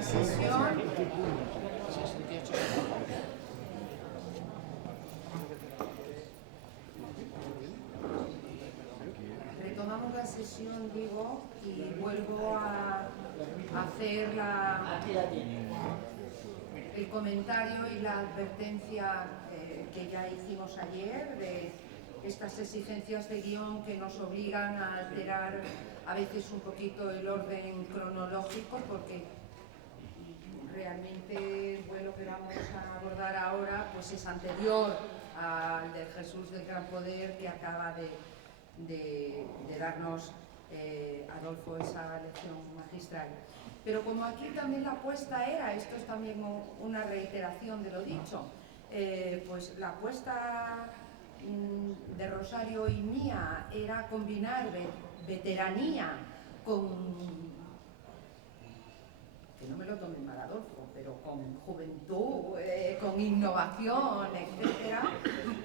la sesión. Retomamos la sesión, digo, y vuelvo a hacer el comentario y la advertencia que ya hicimos ayer de estas exigencias de guión que nos obligan a alterar a veces un poquito el orden cronológico, porque realmente el vuelo que vamos a abordar ahora pues es anterior al de Jesús del Gran Poder, que acaba de darnos Adolfo esa lección magistral. Pero como aquí también la apuesta era, esto es también una reiteración de lo dicho, pues la apuesta de Rosario y mía era combinar veteranía con, que no me lo tomen mal Adolfo, pero con juventud, con innovación, etcétera,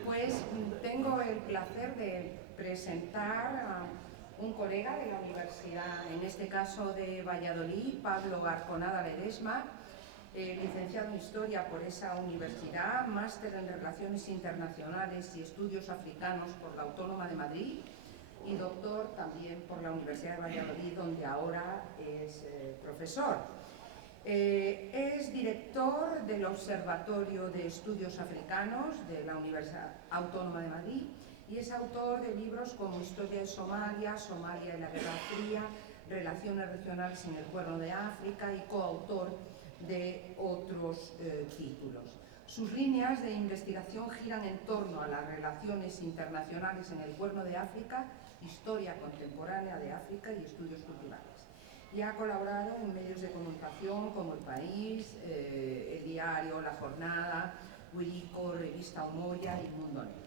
pues tengo el placer de presentar a un colega de la universidad, en este caso de Valladolid, Pablo Arconada Ledesma, licenciado en Historia por esa universidad, máster en Relaciones Internacionales y Estudios Africanos por la Autónoma de Madrid y doctor también por la Universidad de Valladolid, donde ahora es profesor. Es director del Observatorio de Estudios Africanos de la Universidad Autónoma de Madrid y es autor de libros como Historia de Somalia, Somalia y la Guerra Fría, Relaciones Regionales en el Cuerno de África y coautor de otros títulos. Sus líneas de investigación giran en torno a las relaciones internacionales en el Cuerno de África, historia contemporánea de África y estudios culturales. Y ha colaborado en medios de comunicación como El País, El Diario, La Jornada, Willico, Revista Omoya y Mundo Negro.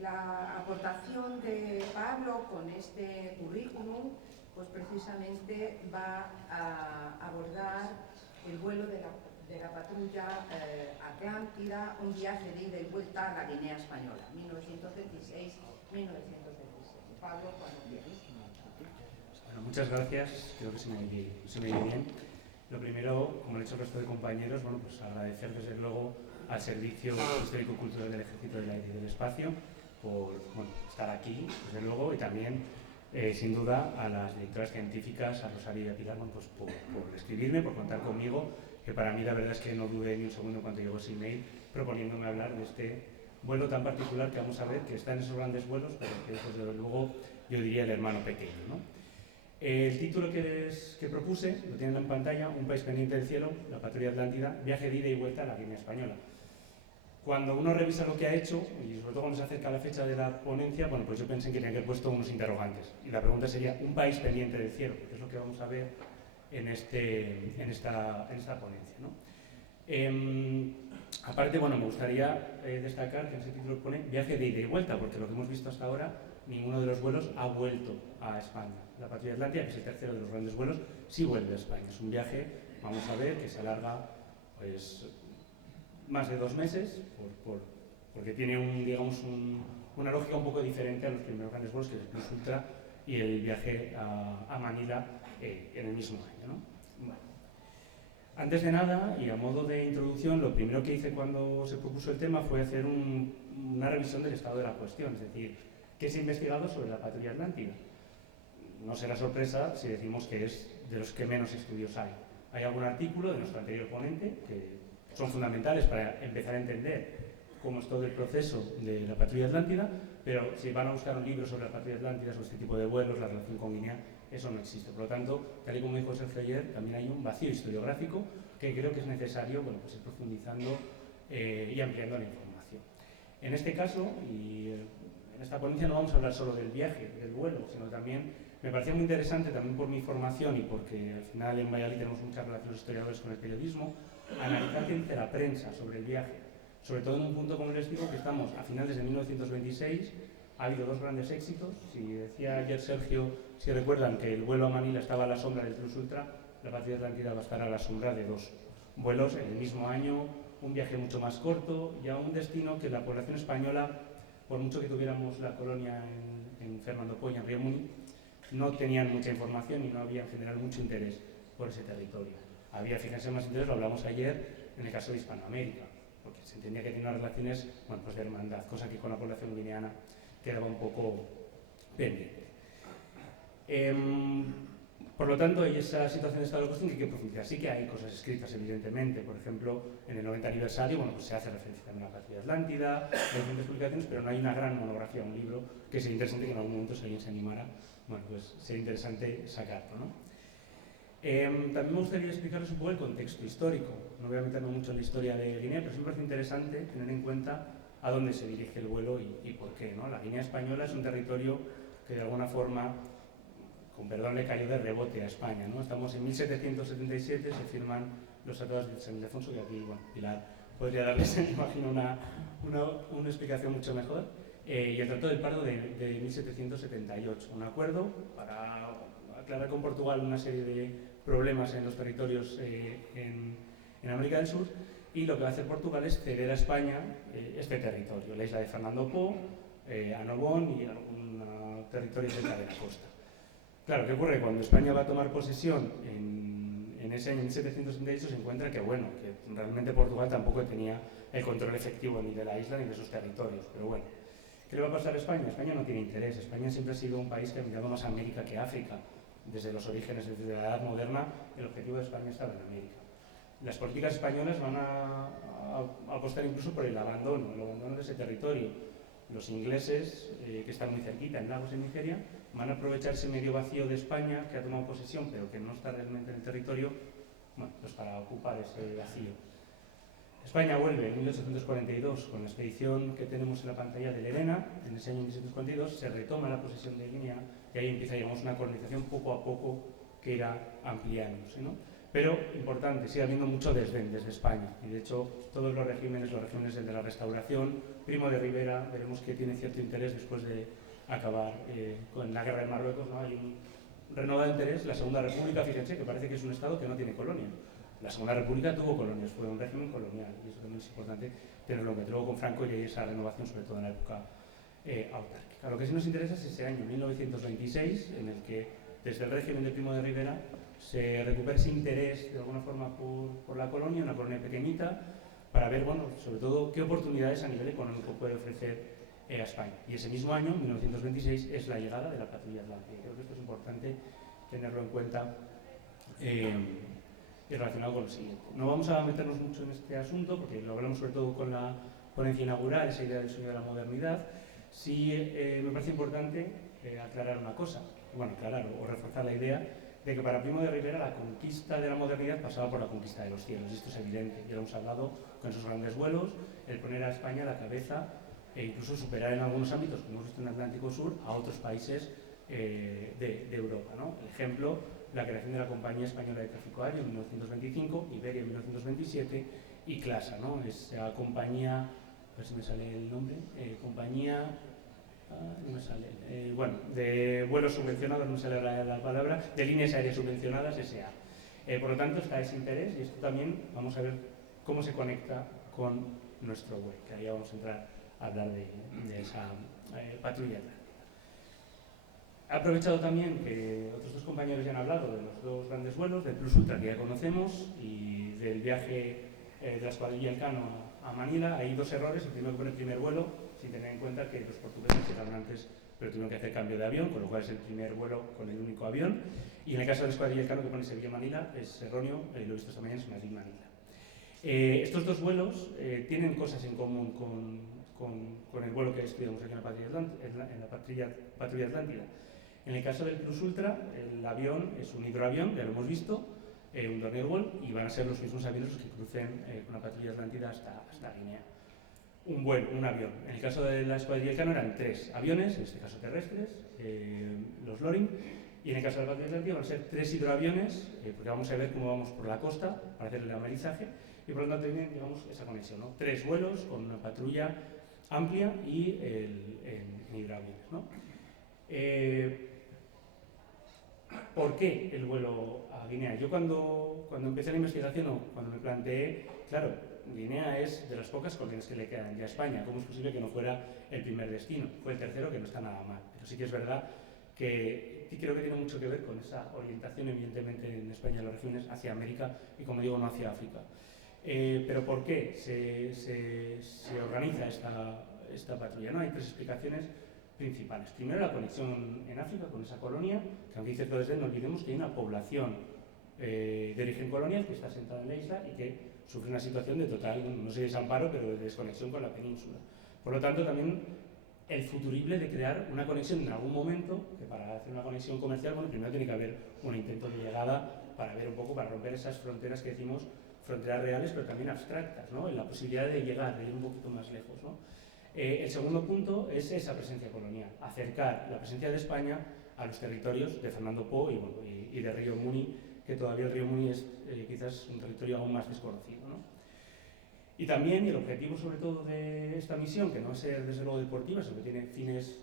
La aportación de Pablo con este currículum pues precisamente va a abordar el vuelo de la patrulla Atlántida, un viaje de ida y vuelta a la Guinea Española, 1926-1927. Pablo, cuando quieras. Bueno, muchas gracias, creo que se me oye bien. Lo primero, como lo he hecho el resto de compañeros, bueno, pues agradecer desde luego al Servicio Histórico-Cultural del Ejército del Aire y del Espacio por estar aquí, desde luego, y también, sin duda, a las directoras científicas, a Rosario y a Pilar, pues por escribirme, por contar conmigo, que para mí la verdad es que no dudé ni un segundo cuando llegó ese email proponiéndome hablar de este vuelo tan particular que vamos a ver, que está en esos grandes vuelos, pero que desde luego yo diría el hermano pequeño, ¿no? El título que propuse, lo tienen en pantalla, Un país pendiente del cielo, la patrulla Atlántida, viaje de ida y vuelta a la Guinea Española. Cuando uno revisa lo que ha hecho, y sobre todo cuando se acerca la fecha de la ponencia, bueno, pues yo pensé que tenía que haber puesto unos interrogantes. Y la pregunta sería, ¿un país pendiente del cielo? Que es lo que vamos a ver en esta ponencia, ¿no? Aparte, bueno, me gustaría destacar que en ese título pone viaje de ida y vuelta, porque lo que hemos visto hasta ahora, ninguno de los vuelos ha vuelto a España. La patrulla Atlántida, que es el tercero de los grandes vuelos, sí vuelve a España. Es un viaje, vamos a ver, que se alarga pues más de 2 meses, porque tiene una lógica un poco diferente a los primeros grandes vuelos, que es el Plus Ultra y el viaje a Manila en el mismo año, ¿no? Bueno. Antes de nada, y a modo de introducción, lo primero que hice cuando se propuso el tema fue hacer una revisión del estado de la cuestión, es decir, ¿qué se ha investigado sobre la patrulla Atlántida? No será sorpresa si decimos que es de los que menos estudios hay. Hay algún artículo de nuestro anterior ponente que son fundamentales para empezar a entender cómo es todo el proceso de la patrulla Atlántida, pero si van a buscar un libro sobre la patrulla Atlántida, sobre este tipo de vuelos, la relación con Guinea, eso no existe. Por lo tanto, tal y como dijo Sergio ayer, también hay un vacío historiográfico que creo que es necesario, bueno, pues ir profundizando y ampliando la información. En este caso, y en esta ponencia no vamos a hablar solo del viaje, del vuelo, sino también, me parecía muy interesante, también por mi formación y porque al final en Valladolid tenemos muchas relaciones los historiadores con el periodismo, analizar qué dice la prensa sobre el viaje, sobre todo en un punto, como les digo, que estamos a finales de 1926, ha habido 2 grandes éxitos. Si decía ayer Sergio, si recuerdan, que el vuelo a Manila estaba a la sombra del Plus Ultra, la patrulla Atlántida va a estar a la sombra de 2 vuelos en el mismo año, un viaje mucho más corto y a un destino que la población española, por mucho que tuviéramos la colonia en Fernando Poy, en Río Muni, no tenían mucha información y no había en general mucho interés por ese territorio. Había, fíjense, más interés, lo hablamos ayer, en el caso de Hispanoamérica, porque se entendía que tenía unas relaciones, bueno, pues de hermandad, cosa que con la población guineana quedaba un poco pendiente. Por lo tanto, hay esa situación de estado de cuestión que hay que profundizar. Sí que hay cosas escritas, evidentemente. Por ejemplo, en el 90 aniversario, bueno, pues se hace referencia también a la patria Atlántida, hay diferentes publicaciones, pero no hay una gran monografía, un libro que sería interesante que en algún momento, si alguien se animara, bueno, pues sería interesante sacarlo, ¿no? También me gustaría explicarles un poco el contexto histórico. No voy a meterme mucho en la historia de Guinea, pero sí me parece interesante tener en cuenta a dónde se dirige el vuelo y por qué, ¿no? La Guinea española es un territorio que de alguna forma, con perdón, le cayó de rebote a España, ¿no? Estamos en 1777, se firman los tratados de San Ildefonso, que aquí, bueno, Pilar podría darles, imagino, una explicación mucho mejor, y el Tratado del Pardo de 1778, un acuerdo para aclarar con Portugal una serie de problemas en los territorios en América del Sur, y lo que va a hacer Portugal es ceder a España este territorio, la isla de Fernando Po, Annobón y algún territorio cerca de la costa. Claro, ¿qué ocurre? Cuando España va a tomar posesión en ese año 1778 se encuentra que, bueno, que realmente Portugal tampoco tenía el control efectivo ni de la isla ni de sus territorios, pero bueno. ¿Qué le va a pasar a España? España no tiene interés. España siempre ha sido un país que ha mirado más a América que a África. Desde los orígenes, desde la Edad Moderna, el objetivo de España estaba en América. Las políticas españolas van a apostar incluso por el abandono de ese territorio. Los ingleses, que están muy cerquita, en Lagos, en Nigeria, van a aprovechar ese medio vacío de España, que ha tomado posesión, pero que no está realmente en el territorio, bueno, pues para ocupar ese vacío. España vuelve en 1842, con la expedición que tenemos en la pantalla de Lerena, en ese año 1842, se retoma la posesión de Guinea, y ahí empieza, digamos, una colonización poco a poco que irá ampliándose, ¿no? Pero, importante, sigue habiendo mucho desdén desde España, y de hecho todos los regímenes el de la Restauración, Primo de Rivera, veremos que tiene cierto interés después de acabar con la guerra de Marruecos, ¿no? Hay un renovado interés. La Segunda República, fíjense, que parece que es un estado que no tiene colonia. La Segunda República tuvo colonias, fue un régimen colonial, y eso también es importante tenerlo en cuenta. Luego con Franco y hay esa renovación, sobre todo en la época autárquica. Lo que sí nos interesa es ese año 1926, en el que desde el régimen de Primo de Rivera se recupera ese interés de alguna forma por la colonia, una colonia pequeñita, para ver, bueno, sobre todo qué oportunidades a nivel económico puede ofrecer a España. Y ese mismo año, 1926, es la llegada de la patrulla atlántica. Creo que esto es importante tenerlo en cuenta y relacionado con lo siguiente. No vamos a meternos mucho en este asunto porque lo hablamos sobre todo con la ponencia inaugural, esa idea del sueño de la modernidad. Sí me parece importante aclarar una cosa, bueno, aclarar o reforzar la idea de que para Primo de Rivera la conquista de la modernidad pasaba por la conquista de los cielos, y esto es evidente, ya lo hemos hablado con esos grandes vuelos, el poner a España a la cabeza e incluso superar en algunos ámbitos, como hemos visto en el Atlántico Sur, a otros países de Europa, ¿no? El ejemplo, la creación de la Compañía Española de Tráfico Aéreo en 1925, Iberia en 1927 y CLASA, ¿no? Esa compañía, a ver si me sale el nombre, no me sale, bueno, de vuelos subvencionados, no me sale la palabra, de líneas aéreas subvencionadas, S.A. Por lo tanto, está ese interés, y esto también vamos a ver cómo se conecta con nuestro web, que ahí vamos a entrar a hablar de esa patrulla. He aprovechado también que otros dos compañeros ya han hablado de los dos grandes vuelos, del Plus Ultra, que ya conocemos, y del viaje de la escuadrilla Elcano a Manila. Hay dos errores. El primero, que pone el primer vuelo, sin tener en cuenta que los portugueses llegaron antes, pero tuvieron que hacer cambio de avión, con lo cual es el primer vuelo con el único avión. Y en el caso de la escuadrilla Elcano, que pone Sevilla-Manila, es erróneo, lo he visto esta mañana, es Madrid-Manila. Estos dos vuelos tienen cosas en común con el vuelo que estudiamos aquí en la patrulla Atlántida. En el caso del Plus Ultra, el avión es un hidroavión, ya lo hemos visto, un Dornier Wolf, y van a ser los mismos aviones los que crucen con la patrulla Atlántida hasta Guinea. Un avión. En el caso de la escuadrilla Elcano eran 3 aviones, en este caso terrestres, los Loring, y en el caso de la patrulla Atlántida van a ser 3 hidroaviones, porque vamos a ver cómo vamos por la costa para hacer el amarizaje, y por lo tanto tienen, digamos, esa conexión, ¿no? 3 vuelos con una patrulla amplia y en hidroaviones, ¿no? ¿Por qué el vuelo a Guinea? Yo cuando empecé la investigación, o cuando me planteé, claro, Guinea es de las pocas colonias que le quedan ya a España. ¿Cómo es posible que no fuera el primer destino? Fue el tercero, que no está nada mal. Pero sí que es verdad que creo que tiene mucho que ver con esa orientación, evidentemente, en España, en las regiones, hacia América y, como digo, no hacia África. ¿Pero por qué se organiza esta patrulla? ¿No? Hay tres explicaciones principales. Primero, la conexión en África con esa colonia, que aunque dice todo desde, no olvidemos que hay una población de origen colonial que está asentada en la isla y que sufre una situación de total, no sé, desamparo, pero de desconexión con la península. Por lo tanto, también el futurible de crear una conexión en algún momento, que para hacer una conexión comercial, bueno, primero tiene que haber un intento de llegada para ver un poco, para romper esas fronteras que decimos, fronteras reales, pero también abstractas, ¿no? En la posibilidad de llegar, de ir un poquito más lejos, ¿no? El segundo punto es esa presencia colonial, acercar la presencia de España a los territorios de Fernando Po y de Río Muni, que todavía el Río Muni es quizás un territorio aún más desconocido, ¿no? Y también, y el objetivo sobre todo de esta misión, que no va a ser desde luego deportiva, sino que tiene fines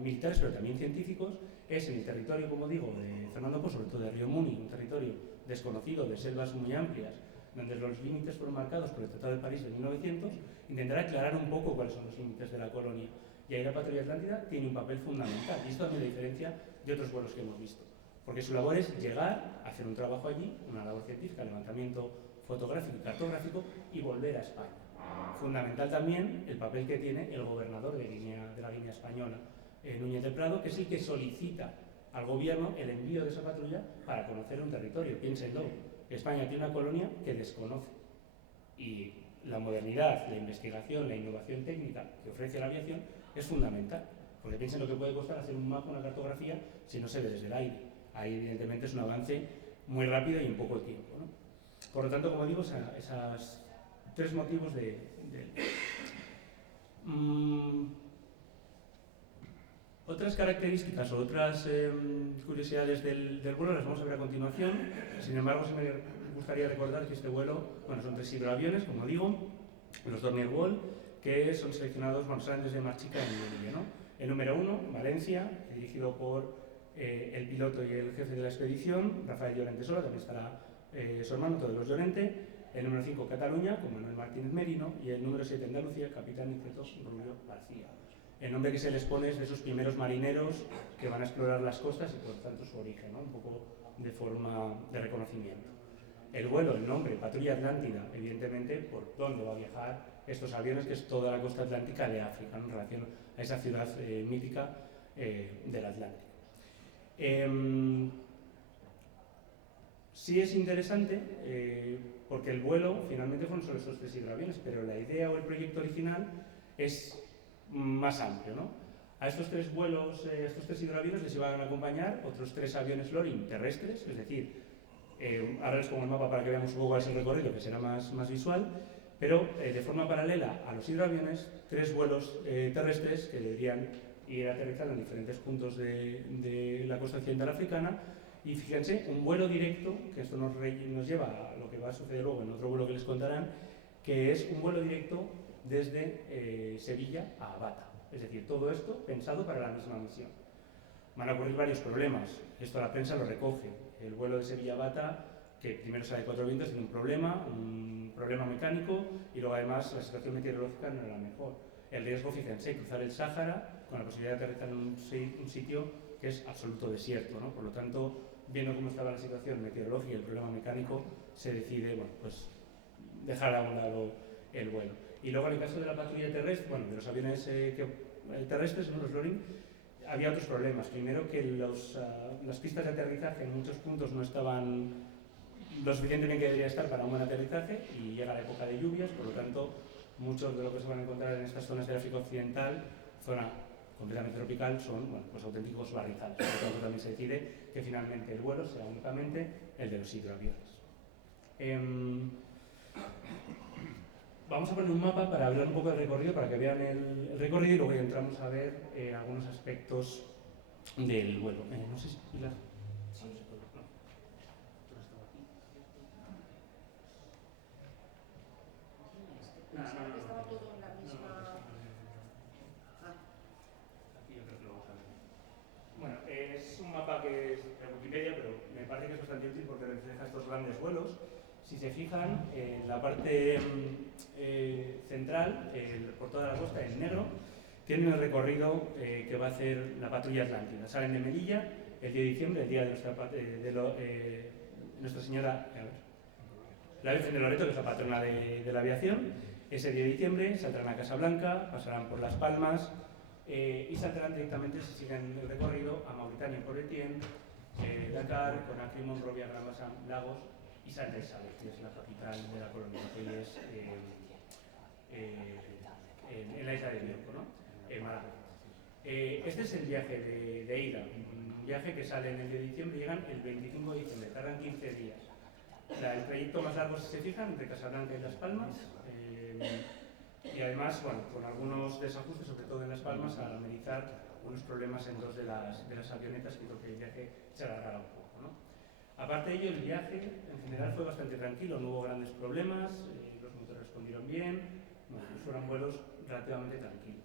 militares, pero también científicos, es en el territorio, como digo, de Fernando Po, sobre todo de Río Muni, un territorio desconocido, de selvas muy amplias, donde los límites fueron marcados por el Tratado de París de 1900, intentará aclarar un poco cuáles son los límites de la colonia. Y ahí la Patrulla Atlántida tiene un papel fundamental, y esto también la diferencia de otros vuelos que hemos visto, porque su labor es llegar, hacer un trabajo allí, una labor científica, levantamiento fotográfico y cartográfico, y volver a España. Fundamental también el papel que tiene el gobernador de la Guinea Española, Núñez de Prado, que es el que solicita al gobierno el envío de esa patrulla para conocer un territorio. Piénsenlo, España tiene una colonia que desconoce, y la modernidad, la investigación, la innovación técnica que ofrece la aviación es fundamental, porque piensen lo que puede costar hacer un mapa, una cartografía, si no se ve desde el aire. Ahí evidentemente es un avance muy rápido y en poco tiempo, ¿no? Por lo tanto, como digo, esos tres motivos otras características o otras curiosidades del vuelo las vamos a ver a continuación. Sin embargo, sí me gustaría recordar que este vuelo, bueno, son 3 hidroaviones, como digo, los Dornier Wall, que son seleccionados, bueno, salen desde Marchica en Melilla, ¿no? El número 1, Valencia, dirigido por el piloto y el jefe de la expedición, Rafael Llorente Sola, también estará su hermano, todos los Llorente. El número 5, Cataluña, con Manuel Martínez Merino. Y el número 7, Andalucía, capitán Niceto Rubio García. El nombre que se les pone es de esos primeros marineros que van a explorar las costas y por tanto su origen, ¿no? Un poco de forma de reconocimiento. El vuelo, el nombre, Patrulla Atlántida, evidentemente, por dónde va a viajar estos aviones, que es toda la costa atlántica de África, ¿no? En relación a esa ciudad mítica del Atlántico. Sí es interesante porque el vuelo finalmente fueron solo esos 3 hidroaviones, pero la idea o el proyecto original es más amplio, ¿no? A estos 3 vuelos, estos 3 hidroaviones les iban a acompañar otros 3 aviones Loring terrestres, es decir, ahora les pongo el mapa para que veamos un poco cuál es el recorrido, que será más visual, pero de forma paralela a los hidroaviones, 3 vuelos terrestres que deberían ir aterrizando en diferentes puntos de la costa occidental africana. Y fíjense, un vuelo directo, que esto nos lleva a lo que va a suceder luego en otro vuelo que les contarán, que es un vuelo directo desde Sevilla a Bata. Es decir, todo esto pensado para la misma misión. Van a ocurrir varios problemas, esto la prensa lo recoge. El vuelo de Sevilla a Bata, que primero sale de 4 vientos, tiene un problema mecánico, y luego además la situación meteorológica no era la mejor. El riesgo, fíjense, cruzar el Sáhara con la posibilidad de aterrizar en un sitio que es absoluto desierto, ¿no? Por lo tanto, viendo cómo estaba la situación meteorológica y el problema mecánico, se decide, bueno, pues dejar a un lado el vuelo. Y luego en el caso de la patrulla terrestre, bueno, de los aviones terrestres, ¿no? Los Loring, había otros problemas. Primero, que las pistas de aterrizaje en muchos puntos no estaban lo suficientemente que debería estar para un buen aterrizaje, y llega la época de lluvias, por lo tanto, muchos de lo que se van a encontrar en estas zonas de África Occidental, zona completamente tropical, son, bueno, pues auténticos barrizales. Por lo tanto, también se decide que finalmente el vuelo sea únicamente el de los hidroaviones. Vamos a poner un mapa para hablar un poco del recorrido, para que vean el recorrido, y luego ya entramos a ver algunos aspectos del vuelo. No sé si Pilar... Sí. Pensaba que estaba todo en la misma... Aquí yo creo que lo vamos a ver. Bueno, es un mapa que es de Wikipedia, pero me parece que es bastante útil porque refleja estos grandes vuelos. Si se fijan, en la parte central, por toda la costa en negro, tienen el recorrido que va a hacer la patrulla Atlántida. Salen de Melilla el 10 de diciembre, el día de Nuestra Señora, la Virgen de Loreto, que es la patrona de la aviación. Ese 10 de diciembre saldrán a Casablanca, pasarán por Las Palmas y saldrán directamente, si siguen el recorrido, a Mauritania, Port-Etienne, Dakar, Conakry, Monrovia, Gran Bassam, Lagos y Santa Isabel, que es la capital de la colonia, que es en la isla de Bioko, ¿no? En Málaga. Este es el viaje de ida, un viaje que sale en el 10 de diciembre y llegan el 25 de diciembre, tardan 15 días. El trayecto más largo, si se fijan, entre Casablanca y Las Palmas, y además, bueno, con algunos desajustes, sobre todo en Las Palmas, al amenizar unos problemas en dos de las avionetas, que creo que el viaje se alargará un poco, ¿no? Aparte de ello, el viaje en general fue bastante tranquilo, no hubo grandes problemas, los motores respondieron bien, bueno, fueron vuelos relativamente tranquilos.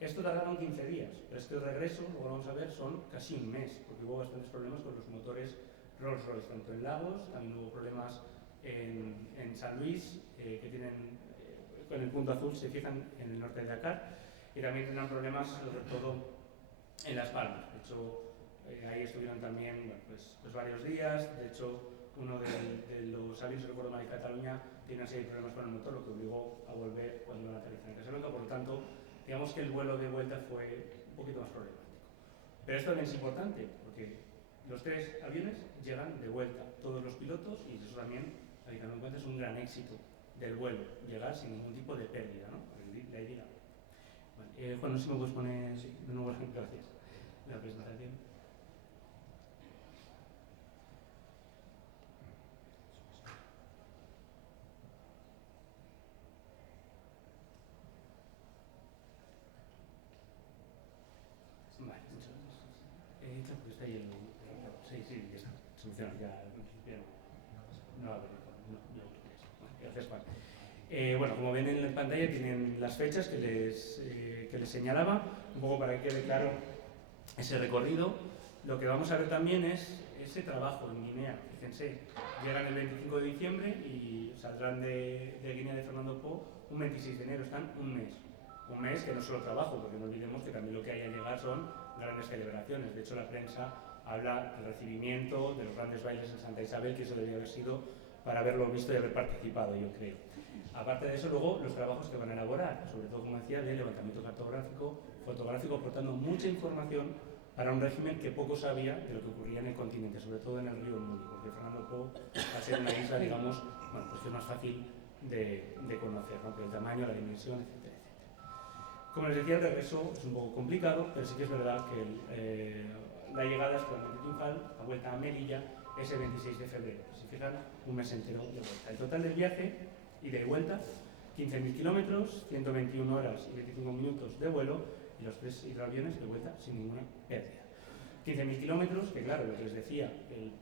Esto tardaron 15 días, pero este regreso, luego vamos a ver, son casi un mes, porque hubo bastantes problemas con los motores Rolls-Royce, tanto en Lagos, también hubo problemas en San Luis, que tienen, con el punto azul, se fijan, en el norte de Dakar, y también tendrán problemas, sobre todo, en Las Palmas. De hecho, ahí estuvieron también, bueno, pues varios días. De hecho, uno de los aviones, recuerdo mal, de Cataluña, tiene una serie de problemas con el motor, lo que obligó a volver cuando iban a aterrizar en Casablanca. Por lo tanto, digamos que el vuelo de vuelta fue un poquito más problemático. Pero esto también es importante, porque los tres aviones llegan de vuelta, todos los pilotos, y eso también, hay que tener en cuenta, es un gran éxito del vuelo, llegar sin ningún tipo de pérdida, ¿no? La idea. Vale. Juan, no sé si me puedes poner de nuevo, gracias, la presentación. Vale, muchas gracias. Porque está ahí el... Sí, ya está, solucionado, ya al principio no va a haber, gracias, Juan. Bueno, como ven en la pantalla, tienen las fechas que les señalaba, un poco para que quede claro ese recorrido. Lo que vamos a ver también es ese trabajo en Guinea. Fíjense, llegan el 25 de diciembre y saldrán de Guinea de Fernando Po un 26 de enero, están un mes. Un mes que no es solo trabajo, porque no olvidemos que también lo que hay al llegar son grandes celebraciones. De hecho, la prensa habla del recibimiento, de los grandes bailes en Santa Isabel, que eso debería haber sido para haberlo visto y haber participado, yo creo. Aparte de eso, luego los trabajos que van a elaborar, sobre todo, como decía, de levantamiento cartográfico, fotográfico, aportando mucha información para un régimen que poco sabía de lo que ocurría en el continente, sobre todo en el río Muni, porque Fernando Po, al ser una isla, digamos, bueno, pues es más fácil de conocer, ¿no? Por el tamaño, la dimensión, etcétera, etcétera. Como les decía, el regreso es un poco complicado, pero sí que es verdad que la llegada es totalmente triunfal, la vuelta a Melilla es el 26 de febrero. Si fijan, un mes entero de vuelta. El total del viaje y de vuelta, 15.000 kilómetros, 121 horas y 25 minutos de vuelo, y los tres hidroaviones de vuelta sin ninguna pérdida. 15.000 kilómetros, que claro, lo que les decía,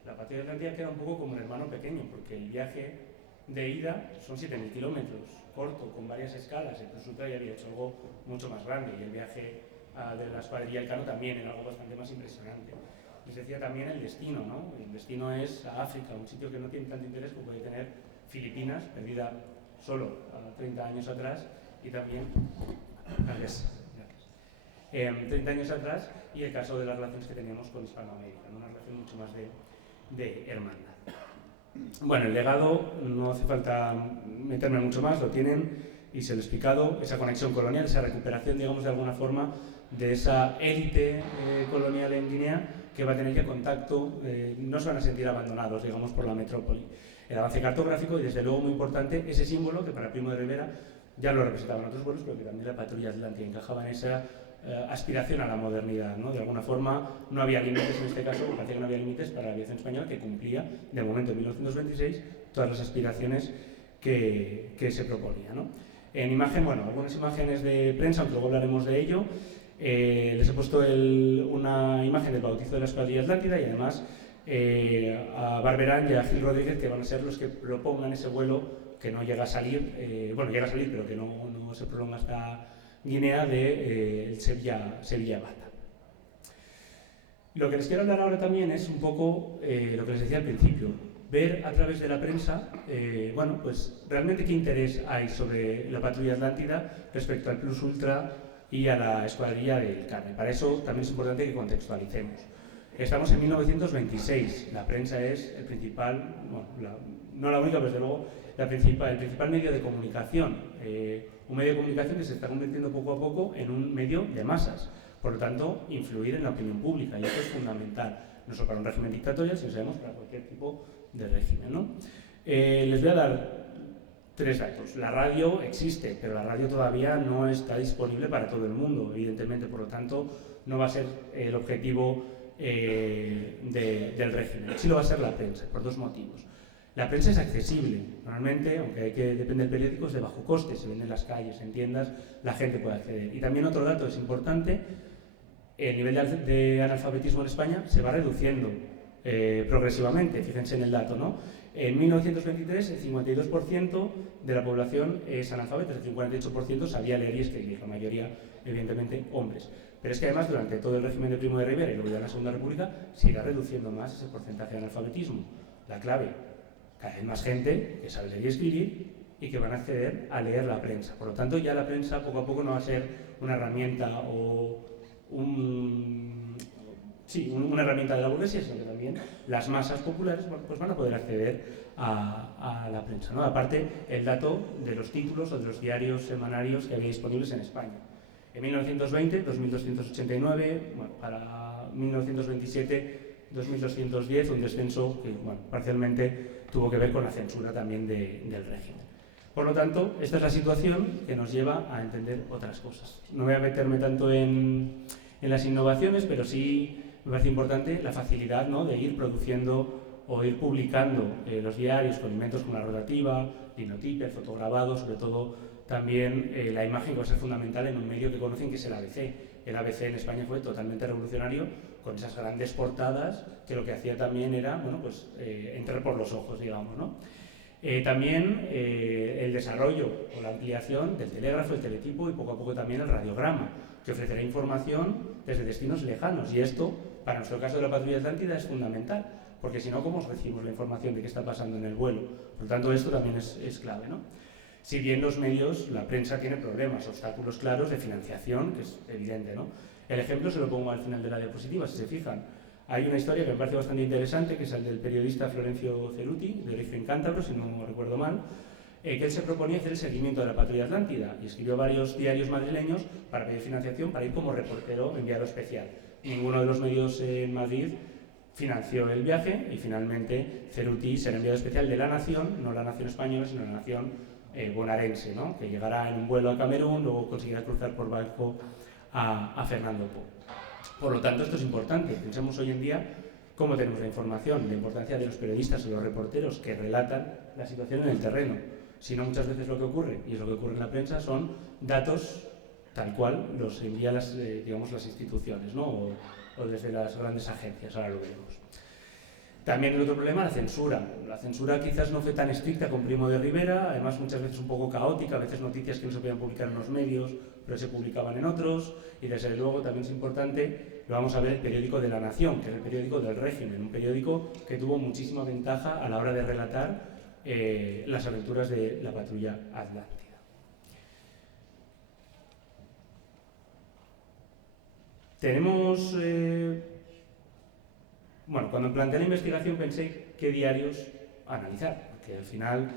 la patrulla Atlántida queda un poco como un hermano pequeño, porque el viaje de ida son 7.000 kilómetros, corto, con varias escalas. El Sultra ya había hecho algo mucho más grande, y el viaje de la escuadrilla Elcano también era algo bastante más impresionante. Les decía también el destino, ¿no? El destino es a África, un sitio que no tiene tanto interés como puede tener Filipinas, perdida solo a 30 años atrás, y también 30 años atrás, y el caso de las relaciones que teníamos con Hispanoamérica, ¿no? Una relación mucho más de hermandad. Bueno, el legado, no hace falta meterme mucho más, lo tienen y se lo he explicado, esa conexión colonial, esa recuperación, digamos, de alguna forma, de esa élite colonial en Guinea, que va a tener ya contacto, no se van a sentir abandonados, digamos, por la metrópoli. El avance cartográfico y, desde luego, muy importante, ese símbolo que para Primo de Rivera ya lo representaban otros vuelos, pero que también la patrulla Atlántida encajaba en esa aspiración a la modernidad, ¿no? De alguna forma no había límites, en este caso parecía que no había límites para la aviación española, que cumplía, de momento en 1926, todas las aspiraciones que se proponía, ¿no? En imagen, bueno, algunas imágenes de prensa, aunque luego hablaremos de ello. Les he puesto una imagen del bautizo de la escuadrilla Atlántida, y además a Barberán y a Gil Rodríguez, que van a ser los que propongan ese vuelo que no llega a salir, bueno, llega a salir, pero que no se prolonga hasta Guinea, de Sevilla-Bata. Lo que les quiero hablar ahora también es un poco lo que les decía al principio, ver a través de la prensa, bueno, pues realmente qué interés hay sobre la patrulla Atlántida respecto al Plus Ultra y a la Escuadrilla del Carmen. Para eso también es importante que contextualicemos. Estamos en 1926, la prensa es el principal, bueno, no la única, pero desde luego el principal medio de comunicación, un medio de comunicación que se está convirtiendo poco a poco en un medio de masas, por lo tanto, influir en la opinión pública, y eso es fundamental, no solo para un régimen dictatorial, sino sabemos para cualquier tipo de régimen, ¿no? Les voy a dar 3 datos. La radio existe, pero la radio todavía no está disponible para todo el mundo, evidentemente, por lo tanto, no va a ser el objetivo del régimen. Sí lo va a ser la prensa, por 2 motivos. La prensa es accesible, normalmente, aunque depende del periódico, es de bajo coste, se vende en las calles, en tiendas, la gente puede acceder. Y también otro dato es importante, el nivel de analfabetismo en España se va reduciendo progresivamente, fíjense en el dato, ¿no? En 1923 el 52% de la población es analfabeta, es decir, un 48% sabía leer y escribir, la mayoría, evidentemente, hombres. Pero es que además durante todo el régimen de Primo de Rivera y luego ya en la Segunda República se irá reduciendo más ese porcentaje de analfabetismo. La clave, cada vez más gente que sabe leer y escribir y que van a acceder a leer la prensa. Por lo tanto, ya la prensa poco a poco no va a ser una herramienta o una herramienta de la burguesía, sino que también las masas populares pues van a poder acceder a la prensa, ¿no? Aparte, el dato de los títulos o de los diarios semanarios que había disponibles en España. En 1920, 2.289, bueno, para 1927, 2.210, un descenso que bueno, parcialmente tuvo que ver con la censura también del régimen. Por lo tanto, esta es la situación que nos lleva a entender otras cosas. No voy a meterme tanto en las innovaciones, pero sí me parece importante la facilidad, ¿no?, de ir produciendo o ir publicando los diarios con inventos como la rotativa, linotipia, el fotograbado, sobre todo también la imagen que va a ser fundamental en un medio que conocen, que es el ABC. El ABC en España fue totalmente revolucionario, con esas grandes portadas que lo que hacía también era, bueno, pues entrar por los ojos, digamos, ¿no? También el desarrollo o la ampliación del telégrafo, el teletipo y poco a poco también el radiograma, que ofrecerá información desde destinos lejanos, y esto, para nuestro caso de la Patrulla Atlántida, es fundamental, porque si no, ¿cómo recibimos la información de qué está pasando en el vuelo? Por lo tanto, esto también es clave, ¿no? Si bien los medios, la prensa tiene problemas, obstáculos claros de financiación, que es evidente, ¿no? El ejemplo se lo pongo al final de la diapositiva, si se fijan. Hay una historia que me parece bastante interesante, que es el del periodista Florencio Ceruti, de origen cántabro, si no recuerdo mal, que él se proponía hacer el seguimiento de la Patrulla Atlántida y escribió varios diarios madrileños para pedir financiación para ir como reportero enviado especial. Ninguno de los medios en Madrid financió el viaje y finalmente Ceruti será enviado especial de La Nación, no La Nación española, sino La Nación bonaerense, ¿no?, que llegará en un vuelo a Camerún, luego conseguirá cruzar por barco a Fernando Po. Por lo tanto, esto es importante. Pensemos hoy en día cómo tenemos la información, la importancia de los periodistas y los reporteros que relatan la situación en el terreno. Si no, muchas veces lo que ocurre, y es lo que ocurre en la prensa, son datos tal cual los envían las instituciones, ¿no?, o desde las grandes agencias, ahora lo veremos. También el otro problema, la censura. La censura quizás no fue tan estricta con Primo de Rivera, además muchas veces un poco caótica, a veces noticias que no se podían publicar en los medios, pero se publicaban en otros, y desde luego también es importante, lo vamos a ver, el periódico de La Nación, que es el periódico del régimen, un periódico que tuvo muchísima ventaja a la hora de relatar las aventuras de la Patrulla Atlántida. Tenemos... Bueno, cuando planteé la investigación pensé qué diarios analizar, porque al final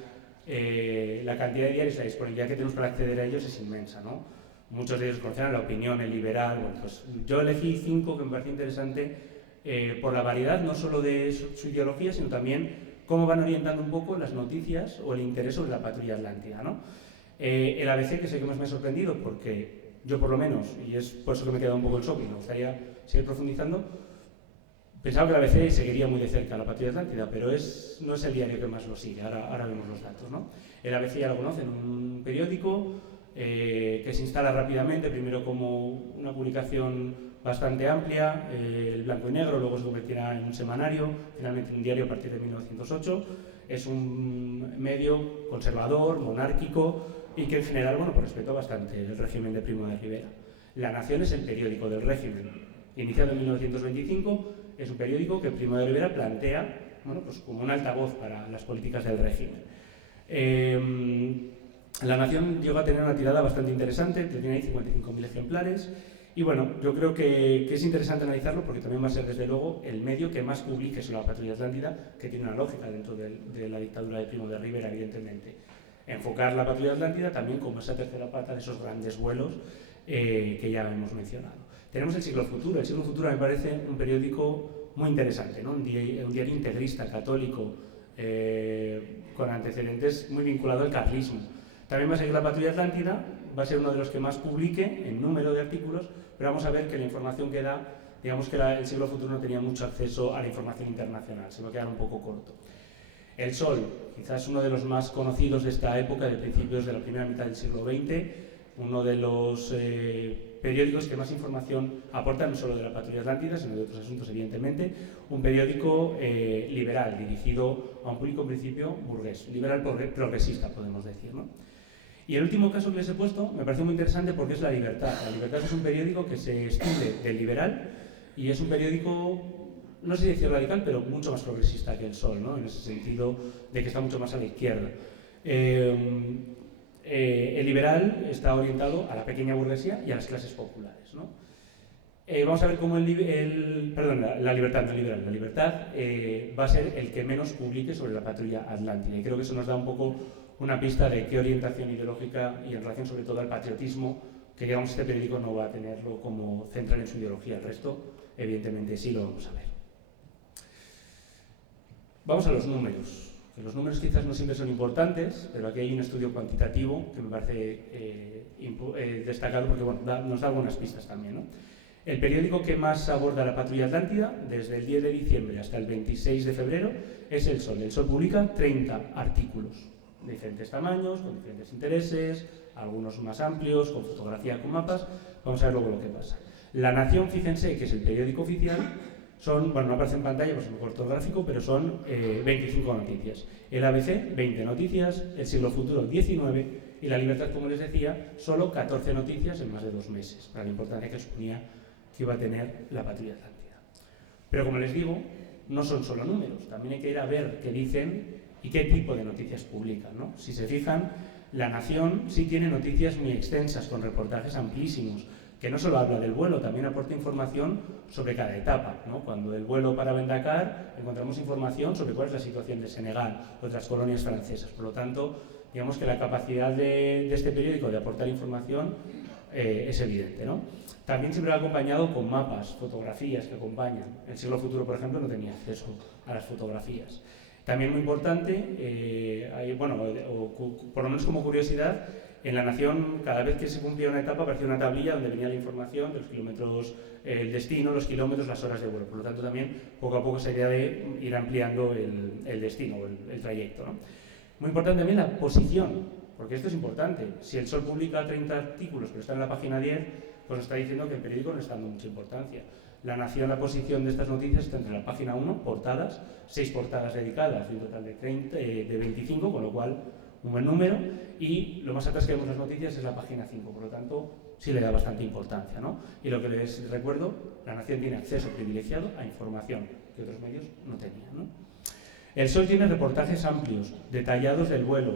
la cantidad de diarios y la disponibilidad que tenemos para acceder a ellos es inmensa, ¿no? Muchos de ellos conocen la Opinión, El Liberal. Bueno, pues yo elegí 5 que me pareció interesante por la variedad, no solo de su ideología, sino también cómo van orientando un poco las noticias o el interés sobre la Patrulla Atlántida, ¿no? El ABC, que sé que más me ha sorprendido, porque yo por lo menos, y es por eso que me he quedado un poco en shock y me gustaría seguir profundizando, pensaba que la ABC seguiría muy de cerca la Patrulla Atlántida, pero no es el diario que más lo sigue, ahora vemos los datos, ¿no? El ABC ya lo conocen, un periódico que se instala rápidamente, primero como una publicación bastante amplia, el blanco y negro, luego se convertirá en un semanario, finalmente en un diario a partir de 1908. Es un medio conservador, monárquico y que en general, bueno, pues respetó bastante el régimen de Primo de Rivera. La Nación es el periódico del régimen, iniciado en 1925, es un periódico que Primo de Rivera plantea, bueno, pues como un altavoz para las políticas del régimen. La Nación llegó a tener una tirada bastante interesante, tiene ahí 55.000 ejemplares. Y bueno, yo creo que es interesante analizarlo porque también va a ser, desde luego, el medio que más publique sobre la Patrulla Atlántida, que tiene una lógica dentro de la dictadura de Primo de Rivera, evidentemente. Enfocar la Patrulla Atlántida también como esa tercera pata de esos grandes vuelos que ya hemos mencionado. Tenemos El Siglo Futuro. El Siglo Futuro me parece un periódico muy interesante, ¿no? Un diario integrista, católico, con antecedentes muy vinculado al carlismo. También va a seguir la Patrulla Atlántida, va a ser uno de los que más publique en número de artículos, pero vamos a ver que la información que da, digamos que El Siglo Futuro no tenía mucho acceso a la información internacional, se va a quedar un poco corto. El Sol, quizás uno de los más conocidos de esta época, de principios de la primera mitad del siglo XX, uno de los periódicos que más información aporta, no solo de la Patrulla Atlántida, sino de otros asuntos, evidentemente. Un periódico liberal, dirigido a un público en principio burgués, liberal progresista, podemos decir, ¿no? Y el último caso que les he puesto me parece muy interesante porque es La Libertad. La Libertad es un periódico que se extiende del liberal y es un periódico, no sé si decir radical, pero mucho más progresista que El Sol, ¿no? En ese sentido de que está mucho más a la izquierda. El liberal está orientado a la pequeña burguesía y a las clases populares, ¿no? Vamos a ver cómo la Libertad, no liberal, La Libertad va a ser el que menos publique sobre la Patrulla Atlántida, y creo que eso nos da un poco una pista de qué orientación ideológica y en relación sobre todo al patriotismo, que digamos este periódico no va a tenerlo como central en su ideología. El resto, evidentemente, sí lo vamos a ver. Vamos a los números. Los números quizás no siempre son importantes, pero aquí hay un estudio cuantitativo que me parece destacado porque bueno, nos da algunas pistas también, ¿no? El periódico que más aborda la Patrulla Atlántida, desde el 10 de diciembre hasta el 26 de febrero, es El Sol. El Sol publica 30 artículos de diferentes tamaños, con diferentes intereses, algunos más amplios, con fotografía, con mapas. Vamos a ver luego lo que pasa. La Nación, fíjense, que es el periódico oficial, son, bueno, no aparece en pantalla, pues me corto el gráfico, pero son 25 noticias. El ABC, 20 noticias, El Siglo Futuro, 19, y La Libertad, como les decía, solo 14 noticias en más de 2 meses, para la importancia que suponía que iba a tener la Patrulla Atlántida. Pero como les digo, no son solo números, también hay que ir a ver qué dicen y qué tipo de noticias publican, ¿no? Si se fijan, La Nación sí tiene noticias muy extensas, con reportajes amplísimos, que no solo habla del vuelo, también aporta información sobre cada etapa, ¿no? Cuando el vuelo paraba en Dakar, encontramos información sobre cuál es la situación de Senegal, otras colonias francesas. Por lo tanto, digamos que la capacidad de este periódico de aportar información es evidente, ¿no? También siempre va acompañado con mapas, fotografías que acompañan. El Siglo Futuro, por ejemplo, no tenía acceso a las fotografías. También muy importante, por lo menos como curiosidad, en La Nación, cada vez que se cumplía una etapa, aparecía una tablilla donde venía la información de los kilómetros, el destino, los kilómetros, las horas de vuelo. Por lo tanto, también poco a poco sería de ir ampliando el destino o el trayecto, ¿no? Muy importante también la posición, porque esto es importante. Si El Sol publica 30 artículos, pero está en la página 10, pues nos está diciendo que el periódico no está dando mucha importancia. La Nación, la posición de estas noticias está entre la página 1, portadas, 6 portadas dedicadas, de un total de 25, con lo cual un buen número, y lo más atrás que vemos las noticias es la página 5, por lo tanto sí le da bastante importancia, ¿no? Y lo que les recuerdo, La Nación tiene acceso privilegiado a información que otros medios no tenían, ¿no? El Sol tiene reportajes amplios, detallados del vuelo.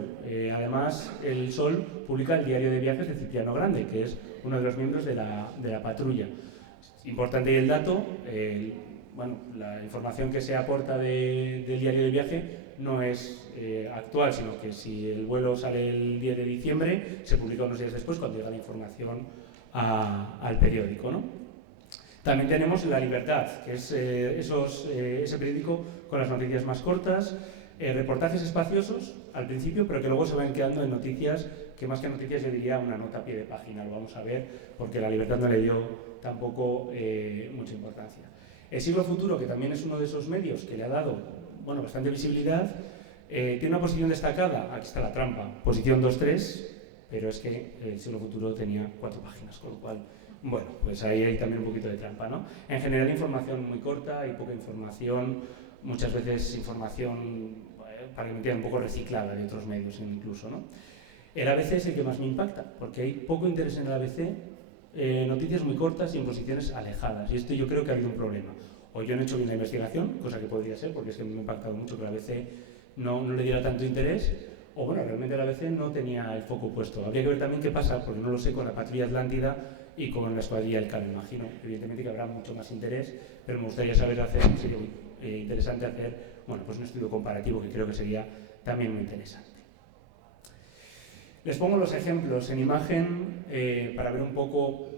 Además, El Sol publica el diario de viajes de Cipriano Grande, que es uno de los miembros de la patrulla. Importante el dato, la información que se aporta del diario de viaje no es actual, sino que si el vuelo sale el 10 de diciembre, se publica unos días después cuando llega la información al periódico, ¿no? También tenemos La Libertad, que es ese periódico con las noticias más cortas, reportajes espaciosos al principio, pero que luego se van quedando en noticias, que más que noticias yo diría una nota a pie de página, lo vamos a ver, porque La Libertad no le dio tampoco mucha importancia. El Siglo Futuro, que también es uno de esos medios que le ha dado bastante visibilidad, tiene una posición destacada, aquí está la trampa, posición 2-3, pero es que El Siglo Futuro tenía 4 páginas, con lo cual, pues ahí hay también un poquito de trampa, ¿no? En general, información muy corta, hay poca información, muchas veces información, para que me entiendan, un poco reciclada de otros medios incluso, ¿no? El ABC es el que más me impacta, porque hay poco interés en el ABC, noticias muy cortas y en posiciones alejadas, y esto yo creo que ha habido un problema. O yo no he hecho bien la investigación, cosa que podría ser, porque es que me ha impactado mucho que el ABC no le diera tanto interés, o bueno, realmente la ABC no tenía el foco puesto. Habría que ver también qué pasa, porque no lo sé, con la Patrulla Atlántida y con la Escuadrilla Elcano. Me imagino, evidentemente, que habrá mucho más interés, pero me gustaría saber sería interesante hacer, bueno, pues un estudio comparativo que creo que sería también muy interesante. Les pongo los ejemplos en imagen para ver un poco,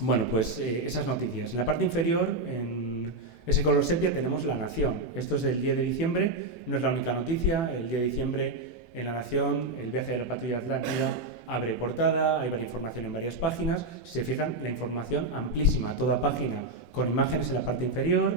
bueno, pues esas noticias. En la parte inferior, en ese color sepia, tenemos La Nación. Esto es del 10 de diciembre, no es la única noticia. El 10 de diciembre en La Nación, el viaje de la Patrulla Atlántida abre portada, hay varias información en varias páginas. Si se fijan, la información amplísima, toda página, con imágenes en la parte inferior,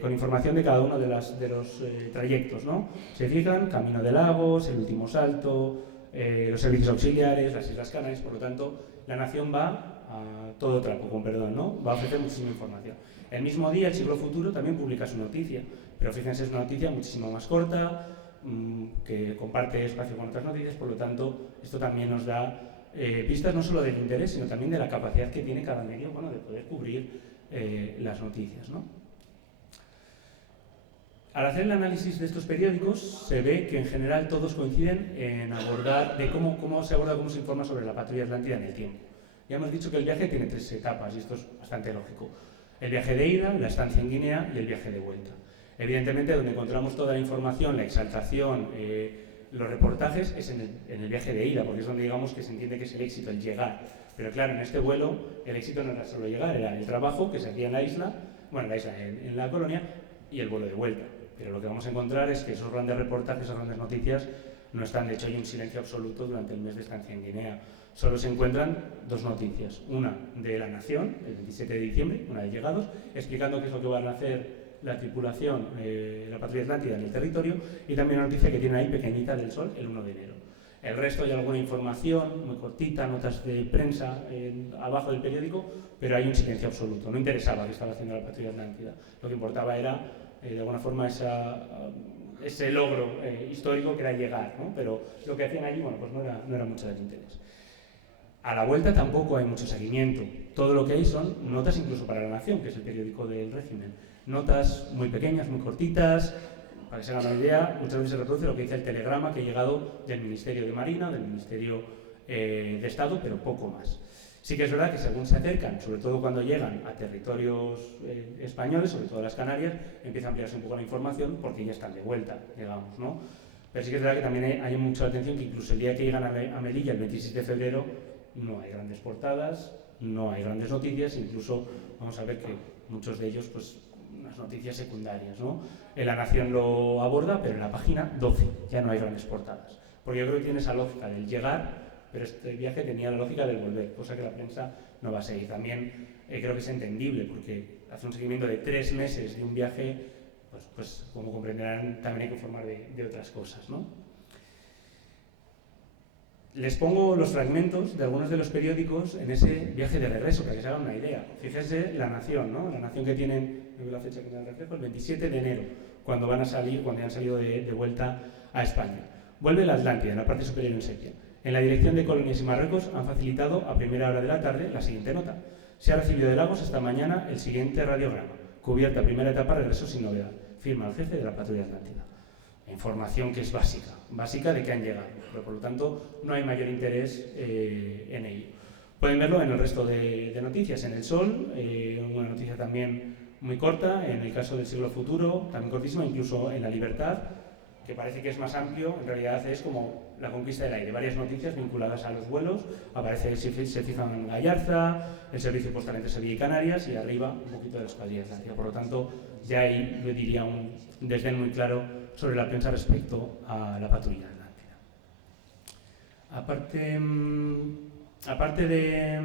con información de cada uno de los trayectos, ¿no? Se fijan, Camino de Lagos, el último salto, los servicios auxiliares, las Islas Canarias. Por lo tanto, La Nación va a todo trapo, con perdón, ¿no? Va a ofrecer muchísima información. El mismo día, El Siglo Futuro también publica su noticia, pero fíjense, es una noticia muchísimo más corta, que comparte espacio con otras noticias. Por lo tanto, esto también nos da pistas no solo del interés, sino también de la capacidad que tiene cada medio, bueno, de poder cubrir las noticias, ¿no? Al hacer el análisis de estos periódicos, se ve que en general todos coinciden en abordar de cómo se informa sobre la Patrulla Atlántida en el tiempo. Ya hemos dicho que el viaje tiene 3 etapas, y esto es bastante lógico. El viaje de ida, la estancia en Guinea y el viaje de vuelta. Evidentemente, donde encontramos toda la información, la exaltación, los reportajes, es en el viaje de ida, porque es donde digamos que se entiende que es el éxito, el llegar. Pero claro, en este vuelo, el éxito no era solo llegar, era el trabajo que se hacía en la isla, en la colonia, y el vuelo de vuelta. Pero lo que vamos a encontrar es que esos grandes reportajes, esas grandes noticias, no están. De hecho, hay un silencio absoluto durante el mes de estancia en Guinea. Solo se encuentran 2 noticias. Una de La Nación, el 27 de diciembre, una de llegados, explicando qué es lo que van a hacer la tripulación, la Patrulla Atlántida en el territorio, y también una noticia que tiene ahí pequeñita del Sol, el 1 de enero. El resto hay alguna información muy cortita, notas de prensa abajo del periódico, pero hay un silencio absoluto. No interesaba qué estaba haciendo la Patrulla Atlántida. Lo que importaba era, de alguna forma, ese logro histórico que era llegar, ¿no? Pero lo que hacían allí, bueno, pues no era mucho del interés. A la vuelta tampoco hay mucho seguimiento. Todo lo que hay son notas incluso para La Nación, que es el periódico del régimen. Notas muy pequeñas, muy cortitas. Para que se hagan una idea, muchas veces se reproduce lo que dice el telegrama que ha llegado del Ministerio de Marina, del Ministerio de Estado, pero poco más. Sí que es verdad que según se acercan, sobre todo cuando llegan a territorios españoles, sobre todo a las Canarias, empieza a ampliarse un poco la información porque ya están de vuelta, digamos, ¿no? Pero sí que es verdad que también hay mucha atención que incluso el día que llegan a Melilla, el 26 de febrero, no hay grandes portadas, no hay grandes noticias, incluso vamos a ver que muchos de ellos, pues, unas noticias secundarias, ¿no? La Nación lo aborda, pero en la página 12 ya no hay grandes portadas. Porque yo creo que tiene esa lógica del llegar, pero este viaje tenía la lógica del volver, cosa que la prensa no va a seguir. También creo que es entendible, porque hace un seguimiento de 3 meses de un viaje, pues como comprenderán, también hay que informar de otras cosas, ¿no? Les pongo los fragmentos de algunos de los periódicos en ese viaje de regreso, para que se hagan una idea. Fíjense La Nación, ¿no? La Nación que tienen, no veo la fecha que me da el reflejo, el 27 de enero, cuando han salido de vuelta a España. Vuelve la Atlántida, en la parte superior en sepia. En la Dirección de Colonias y Marruecos han facilitado a primera hora de la tarde la siguiente nota. Se ha recibido de Lagos esta mañana el siguiente radiograma. Cubierta primera etapa, regreso sin novedad. Firma el jefe de la Patrulla Atlántida. Información que es básica de que han llegado, pero por lo tanto no hay mayor interés en ello. Pueden verlo en el resto de noticias. En El Sol, una noticia también muy corta, en el caso del Siglo Futuro, también cortísima, incluso en La Libertad, que parece que es más amplio, en realidad es como la conquista del aire, varias noticias vinculadas a los vuelos, aparece, se fijan en Gallarza, el Servicio Postal entre Sevilla y Canarias, y arriba un poquito de la Escuadrilla Atlántida. Por lo tanto, ya ahí yo diría un desdén muy claro sobre la prensa respecto a la Patrulla Atlántida. Aparte de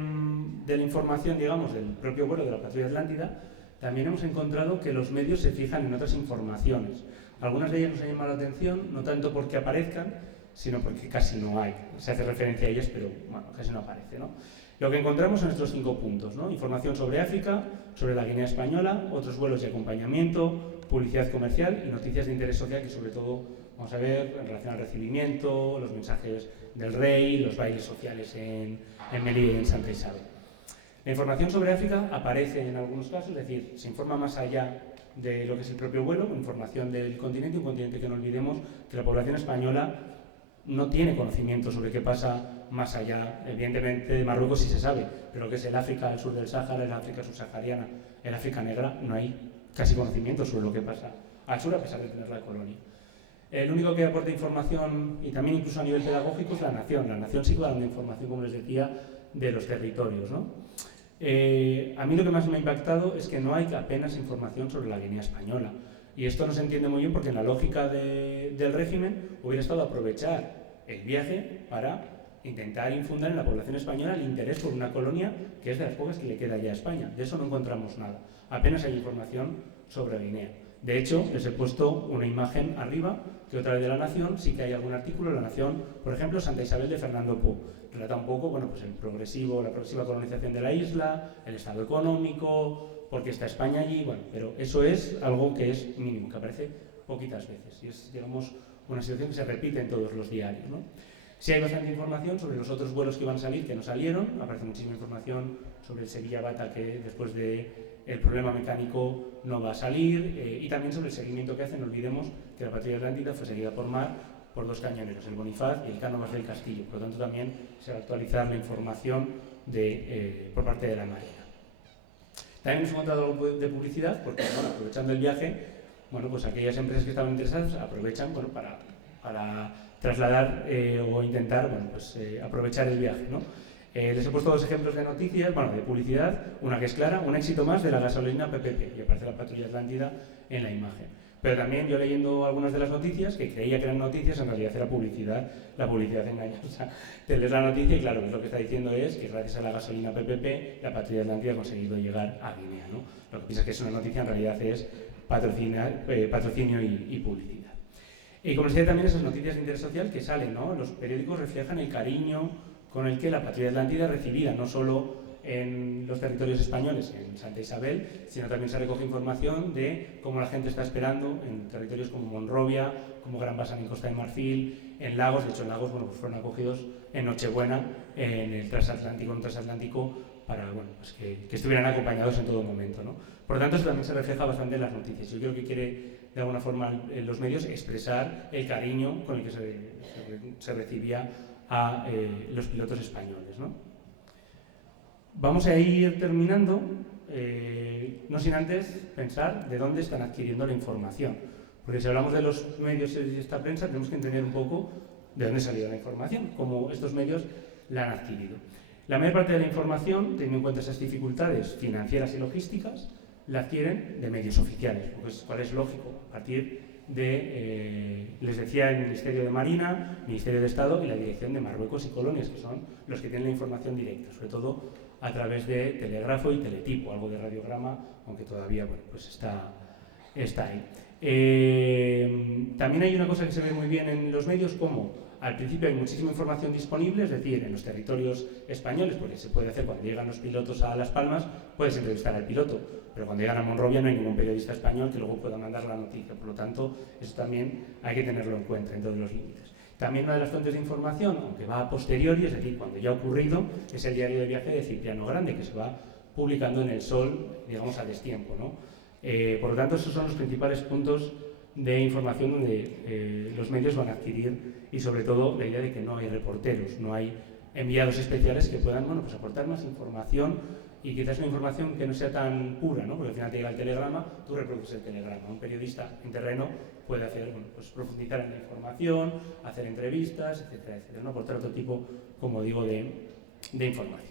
la información, digamos, del propio vuelo de la Patrulla Atlántida, también hemos encontrado que los medios se fijan en otras informaciones. Algunas de ellas nos han llamado la atención, no tanto porque aparezcan, sino porque casi no hay. Se hace referencia a ellas, pero bueno, casi no aparece, ¿no? Lo que encontramos son estos 5 puntos, ¿no? Información sobre África, sobre la Guinea Española, otros vuelos de acompañamiento, publicidad comercial y noticias de interés social que sobre todo vamos a ver en relación al recibimiento, los mensajes del rey, los bailes sociales en Melilla y en Santa Isabel. La información sobre África aparece en algunos casos, es decir, se informa más allá de lo que es el propio vuelo, información del continente, un continente que no olvidemos que la población española no tiene conocimiento sobre qué pasa más allá. Evidentemente de Marruecos sí se sabe, pero lo que es el África al sur del Sáhara, el África subsahariana, el África negra, no hay casi conocimiento sobre lo que pasa al sur, a pesar de tener la colonia. El único que aporta información, y también incluso a nivel pedagógico, es la Nación. La Nación sí que va dando información, como les decía, de los territorios, ¿no? A mí lo que más me ha impactado es que no hay apenas información sobre la Guinea española. Y esto no se entiende muy bien porque en la lógica del régimen hubiera estado aprovechar el viaje para intentar infundar en la población española el interés por una colonia que es de las pocas que le queda ya a España. De eso no encontramos nada. Apenas hay información sobre Guinea. De hecho, les he puesto una imagen arriba, que otra vez de La Nación, sí que hay algún artículo en La Nación, por ejemplo, Santa Isabel de Fernando Poo. Relata un poco, bueno, pues la progresiva colonización de la isla, el estado económico, por qué está España allí, bueno, pero eso es algo que es mínimo, que aparece poquitas veces, y es, digamos, una situación que se repite en todos los diarios, ¿no? Sí hay bastante información sobre los otros vuelos que iban a salir, que no salieron, aparece muchísima información sobre el Sevilla-Bata, que después del problema mecánico no va a salir, y también sobre el seguimiento que hacen. No olvidemos que la patrulla Atlántida fue seguida por mar por dos cañoneros, el Bonifaz y el Cánovas del Castillo. Por lo tanto, también se va a actualizar la información por parte de la Marina. También hemos encontrado algo de publicidad, porque bueno, aprovechando el viaje, bueno, pues aquellas empresas que estaban interesadas aprovechan, bueno, para trasladar o intentar, bueno, pues, aprovechar el viaje, ¿no? Les he puesto dos ejemplos de noticias, bueno, de publicidad, una que es clara, un éxito más de la gasolina PPP, y aparece la patrulla Atlántida en la imagen. Pero también yo leyendo algunas de las noticias, que creía que eran noticias, en realidad era publicidad, la publicidad engañosa. Te lees la noticia y claro, lo que está diciendo es que gracias a la gasolina PPP, la patrulla Atlántida ha conseguido llegar a Guinea, ¿no? Lo que piensa que es una noticia, en realidad es patrocinio y publicidad. Y como les decía, también esas noticias de interés social que salen, ¿no? Los periódicos reflejan el cariño con el que la patrulla Atlántida es recibida, no solo en los territorios españoles, en Santa Isabel, sino también se recoge información de cómo la gente está esperando en territorios como Monrovia, como Gran Bassam y Costa de Marfil, en Lagos. De hecho, en Lagos, bueno, pues fueron acogidos en Nochebuena en el transatlántico, para, bueno, pues que estuvieran acompañados en todo momento, ¿no? Por lo tanto, eso también se refleja bastante en las noticias. Yo creo que quiere, de alguna forma, en los medios expresar el cariño con el que se recibía a los pilotos españoles, ¿no? Vamos a ir terminando, no sin antes pensar de dónde están adquiriendo la información. Porque si hablamos de los medios y esta prensa, tenemos que entender un poco de dónde ha salido la información, cómo estos medios la han adquirido. La mayor parte de la información, teniendo en cuenta esas dificultades financieras y logísticas, la adquieren de medios oficiales, pues, cual es lógico, a partir de, les decía, el Ministerio de Marina, Ministerio de Estado y la Dirección de Marruecos y Colonias, que son los que tienen la información directa, sobre todo a través de telégrafo y teletipo, algo de radiograma, aunque todavía, bueno, pues está ahí. También hay una cosa que se ve muy bien en los medios, como al principio hay muchísima información disponible, es decir, en los territorios españoles, porque se puede hacer cuando llegan los pilotos a Las Palmas, puedes entrevistar al piloto, pero cuando llegan a Monrovia no hay ningún periodista español que luego pueda mandar la noticia, por lo tanto, eso también hay que tenerlo en cuenta en todos los límites. También una de las fuentes de información, aunque va a posteriori, es decir, cuando ya ha ocurrido, es el diario de viaje de Cipriano Grande, que se va publicando en El Sol, digamos, a destiempo, ¿no? Por lo tanto, esos son los principales puntos de información donde los medios van a adquirir, y sobre todo la idea de que no hay reporteros, no hay enviados especiales que puedan, bueno, pues aportar más información, y quizás una información que no sea tan pura, ¿no? Porque al final te llega el telegrama, tú reproduces el telegrama. Un periodista en terreno puede hacer, bueno, pues profundizar en la información, hacer entrevistas, etcétera, etcétera, ¿no? Aportar otro tipo, como digo, de información.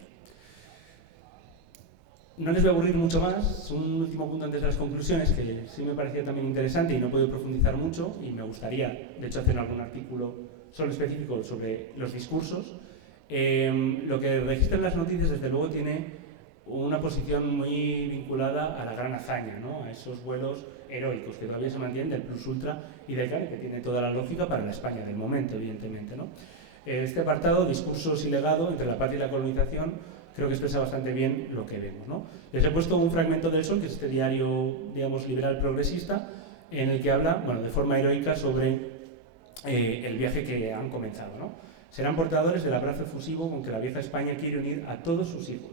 No les voy a aburrir mucho más. Un último punto antes de las conclusiones, que sí me parecía también interesante y no he podido profundizar mucho, y me gustaría, de hecho, hacer algún artículo solo específico sobre los discursos. Lo que registran las noticias, desde luego, tiene una posición muy vinculada a la gran hazaña, ¿no? A esos vuelos heroicos que todavía se mantienen del Plus Ultra y del CARE, que tiene toda la lógica para la España del momento, evidentemente, ¿no? Este apartado, discursos y legado entre la patria y la colonización, creo que expresa bastante bien lo que vemos, ¿no? Les he puesto un fragmento del Sol, que es este diario, digamos, liberal progresista, en el que habla, bueno, de forma heroica sobre el viaje que han comenzado, ¿no? Serán portadores del abrazo efusivo con que la vieja España quiere unir a todos sus hijos.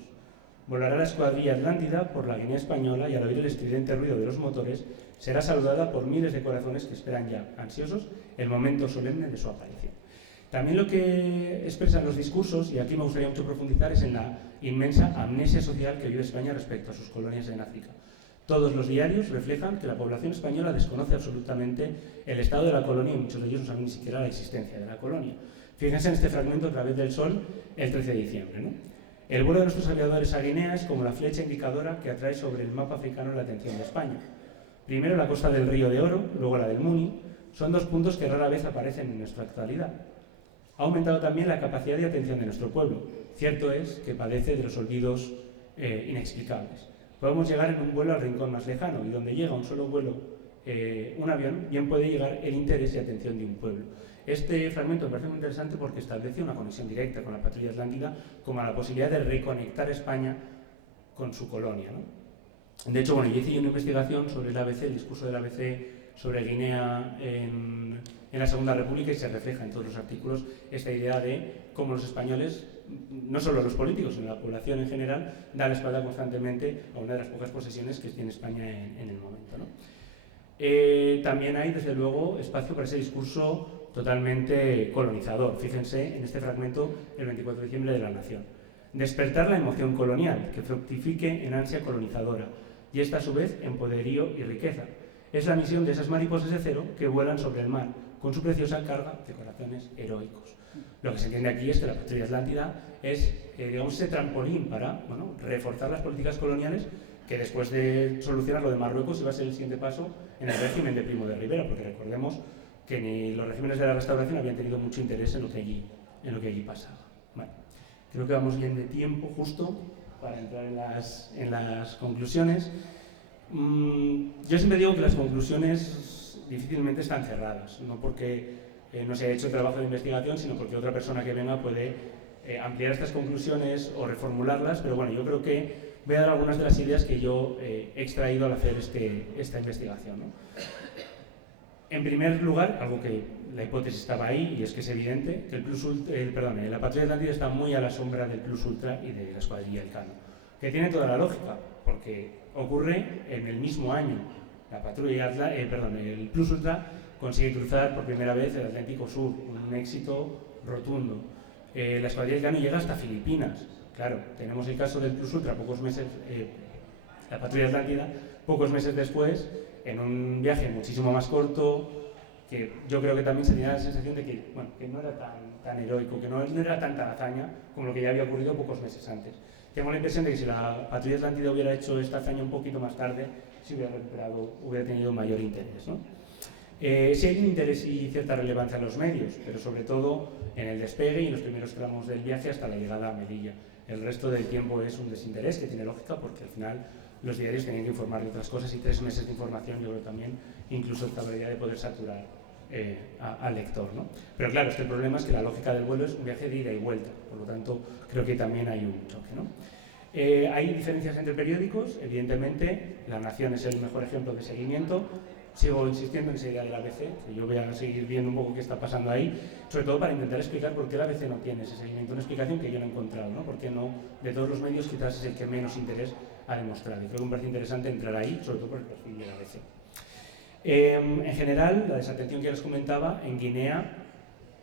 Volará la escuadrilla Atlántida por la Guinea española, y al oír el estridente ruido de los motores, será saludada por miles de corazones que esperan ya, ansiosos, el momento solemne de su aparición. También lo que expresan los discursos, y aquí me gustaría mucho profundizar, es en la inmensa amnesia social que vive España respecto a sus colonias en África. Todos los diarios reflejan que la población española desconoce absolutamente el estado de la colonia y muchos de ellos no saben ni siquiera la existencia de la colonia. Fíjense en este fragmento a través del Sol el 13 de diciembre, ¿no? El vuelo de nuestros aviadores a Guinea es como la flecha indicadora que atrae sobre el mapa africano la atención de España. Primero la costa del Río de Oro, luego la del Muni, son dos puntos que rara vez aparecen en nuestra actualidad. Ha aumentado también la capacidad de atención de nuestro pueblo. Cierto es que padece de los olvidos inexplicables. Podemos llegar en un vuelo al rincón más lejano y donde llega un solo vuelo, un avión, bien puede llegar el interés y atención de un pueblo. Este fragmento me parece muy interesante porque establece una conexión directa con la patrulla atlántida como la posibilidad de reconectar España con su colonia, ¿no? De hecho, bueno, yo hice una investigación sobre el ABC, el discurso del ABC sobre Guinea en la Segunda República y se refleja en todos los artículos esta idea de cómo los españoles, no solo los políticos, sino la población en general, da la espalda constantemente a una de las pocas posesiones que tiene España en el momento, ¿no? También hay, desde luego, espacio para ese discurso totalmente colonizador. Fíjense en este fragmento el 24 de diciembre de La Nación. Despertar la emoción colonial, que fructifique en ansia colonizadora, y esta a su vez en poderío y riqueza. Es la misión de esas mariposas de cero que vuelan sobre el mar, con su preciosa carga de corazones heroicos. Lo que se entiende aquí es que la patrulla atlántida es, digamos, ese trampolín para, bueno, reforzar las políticas coloniales que después de solucionar lo de Marruecos iba a ser el siguiente paso en el régimen de Primo de Rivera, porque recordemos que ni los regímenes de la Restauración habían tenido mucho interés en lo que allí pasaba. Bueno, creo que vamos bien de tiempo justo para entrar en las conclusiones. Yo siempre digo que las conclusiones difícilmente están cerradas, no porque no se haya hecho el trabajo de investigación, sino porque otra persona que venga puede ampliar estas conclusiones o reformularlas, pero bueno, yo creo que voy a dar algunas de las ideas que yo he extraído al hacer esta investigación, ¿no? En primer lugar, algo que la hipótesis estaba ahí y es que es evidente, que la patrulla atlántida está muy a la sombra del Plus Ultra y de la escuadrilla Elcano, que tiene toda la lógica, porque ocurre en el mismo año. La patrulla el Plus Ultra consigue cruzar por primera vez el Atlántico Sur, un éxito rotundo. La escuadrilla Elcano llega hasta Filipinas. Claro, tenemos el caso del Plus Ultra la patrulla atlántida, pocos meses después, en un viaje muchísimo más corto, que yo creo que también se tenía la sensación de que, bueno, que no era tan heroico, que no era tanta hazaña como lo que ya había ocurrido pocos meses antes. Tengo la impresión de que si la patrulla atlántida hubiera hecho esta hazaña un poquito más tarde, se hubiera tenido mayor interés, ¿no? Sí hay un interés y cierta relevancia en los medios, pero sobre todo en el despegue y en los primeros tramos del viaje hasta la llegada a Melilla. El resto del tiempo es un desinterés que tiene lógica porque al final los diarios tenían que informar de otras cosas y 3 meses de información yo creo también incluso la habilidad de poder saturar al lector, ¿no? Pero claro, el problema es que la lógica del vuelo es un viaje de ida y vuelta, por lo tanto creo que también hay un choque, ¿no? Hay diferencias entre periódicos, evidentemente La Nación es el mejor ejemplo de seguimiento. Sigo insistiendo en esa idea del ABC, que yo voy a seguir viendo un poco qué está pasando ahí, sobre todo para intentar explicar por qué el ABC no tiene ese seguimiento, una explicación que yo no he encontrado, ¿no? Porque no, de todos los medios quizás es el que menos interés ha demostrado, y creo que me parece interesante entrar ahí, sobre todo por el perfil del ABC. En general, la desatención que les comentaba, en Guinea,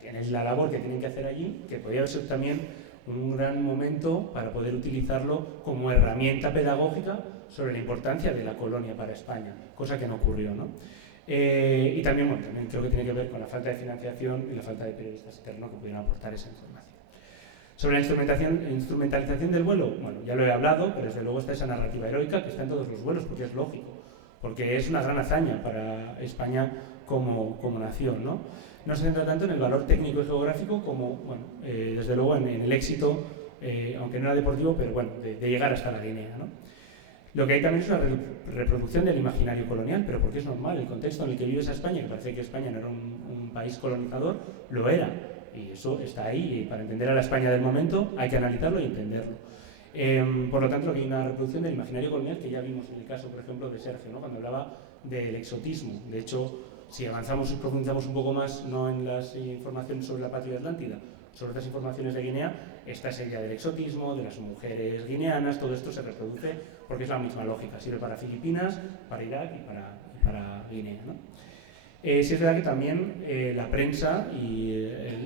tienes la labor que tienen que hacer allí, que podría ser también un gran momento para poder utilizarlo como herramienta pedagógica sobre la importancia de la colonia para España, cosa que no ocurrió, ¿no? Y también, bueno, también creo que tiene que ver con la falta de financiación y la falta de periodistas externos que pudieran aportar esa información. Sobre la instrumentalización del vuelo, bueno, ya lo he hablado, pero desde luego está esa narrativa heroica que está en todos los vuelos, porque es lógico, porque es una gran hazaña para España como nación, ¿no? No se centra tanto en el valor técnico y geográfico como, bueno, desde luego en el éxito, aunque no era deportivo, pero bueno, de llegar hasta la Guinea, ¿no? Lo que hay también es una reproducción del imaginario colonial, pero porque es normal, el contexto en el que vive esa España, que parece que España no era un país colonizador, lo era, y eso está ahí, y para entender a la España del momento hay que analizarlo y entenderlo. Por lo tanto, hay una reproducción del imaginario colonial que ya vimos en el caso, por ejemplo, de Sergio, ¿no? Cuando hablaba del exotismo. De hecho, si avanzamos y profundizamos un poco más, no en las informaciones sobre la patria atlántida, sobre otras informaciones de Guinea, esta es la idea del exotismo, de las mujeres guineanas, todo esto se reproduce porque es la misma lógica, sirve para Filipinas, para Irak y para Guinea, ¿no? Sí es verdad que también la prensa y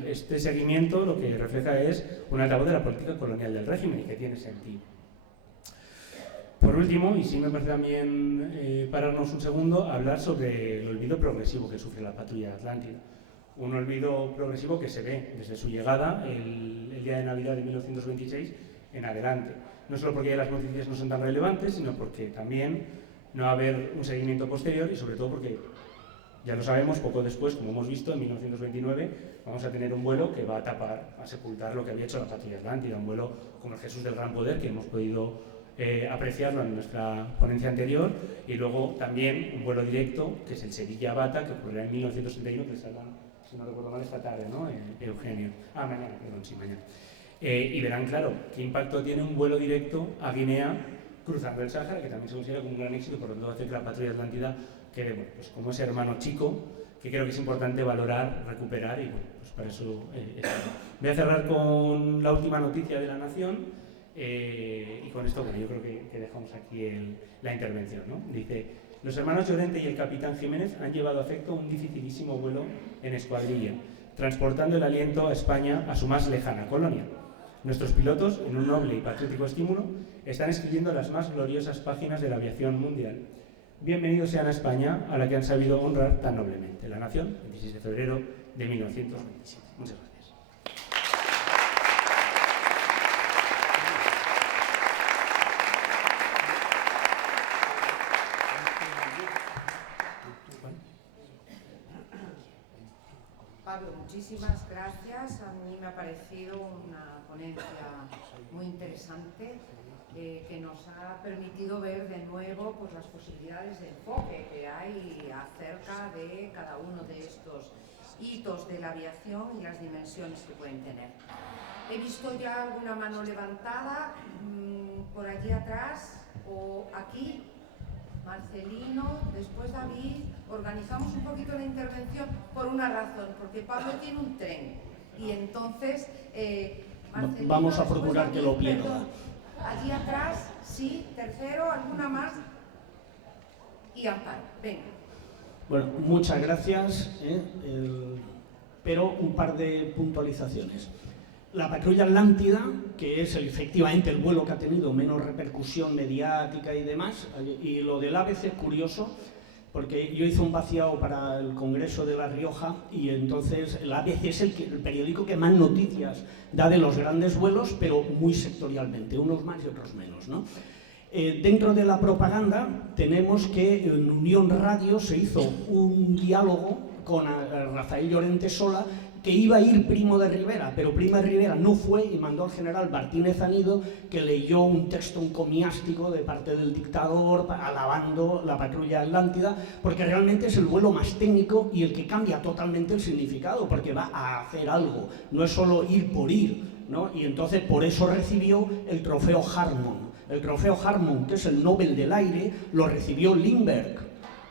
este seguimiento lo que refleja es un altavoz de la política colonial del régimen y que tiene sentido. Por último, y sí me parece también pararnos un segundo, hablar sobre el olvido progresivo que sufre la patrulla Atlántida. Un olvido progresivo que se ve desde su llegada el día de Navidad de 1926 en adelante. No solo porque las noticias no son tan relevantes, sino porque también no va a haber un seguimiento posterior y sobre todo porque, ya lo sabemos, poco después, como hemos visto, en 1929 vamos a tener un vuelo que va a tapar, a sepultar lo que había hecho la patrulla Atlántida, un vuelo como el Jesús del Gran Poder, que hemos podido apreciarlo en nuestra ponencia anterior, y luego también un vuelo directo, que es el Sevilla-Bata, que ocurrirá en 1931, que saldrá, si no recuerdo mal, esta tarde, ¿no? Eugenio. Mañana, perdón, sí, mañana. Y verán, claro, qué impacto tiene un vuelo directo a Guinea cruzando el Sáhara, que también se considera como un gran éxito, por lo tanto hace que la patrulla Atlántida quede, bueno, pues como ese hermano chico, que creo que es importante valorar, recuperar, y bueno, pues para eso voy a cerrar con la última noticia de La Nación, y con esto, bueno, yo creo que dejamos aquí la intervención, ¿no? Dice: los hermanos Llorente y el capitán Jiménez han llevado a efecto un dificilísimo vuelo en escuadrilla, transportando el aliento a España, a su más lejana colonia. Nuestros pilotos, en un noble y patriótico estímulo, están escribiendo las más gloriosas páginas de la aviación mundial. Bienvenidos sean a España, a la que han sabido honrar tan noblemente. La Nación, 26 de febrero de 1927. Muchas gracias. Pablo, muchísimas gracias. A mí me ha parecido una ponencia muy interesante que nos ha permitido ver de nuevo pues, las posibilidades de enfoque que hay acerca de cada uno de estos hitos de la aviación y las dimensiones que pueden tener. He visto ya alguna mano levantada por allí atrás o aquí. Marcelino, después David. Organizamos un poquito la intervención por una razón, porque Pablo tiene un tren y entonces Marcelino, vamos a procurar David, que lo pierda. perdón, allí atrás, sí, tercero, alguna más y Amparo, venga. Bueno, muchas gracias, pero un par de puntualizaciones. La patrulla Atlántida, que es efectivamente el vuelo que ha tenido menos repercusión mediática y demás, y lo del ABC es curioso, porque yo hice un vaciado para el Congreso de La Rioja y entonces el ABC es el periódico que más noticias da de los grandes vuelos, pero muy sectorialmente, unos más y otros menos, ¿no? Dentro de la propaganda tenemos que en Unión Radio se hizo un diálogo con Rafael Llorente Sola, que iba a ir Primo de Rivera, pero Primo de Rivera no fue y mandó al general Martínez Anido, que leyó un texto encomiástico de parte del dictador alabando la patrulla Atlántida, porque realmente es el vuelo más técnico y el que cambia totalmente el significado, porque va a hacer algo, no es solo ir por ir, ¿no? Y entonces por eso recibió el trofeo Harmon. El trofeo Harmon, que es el Nobel del Aire, lo recibió Lindbergh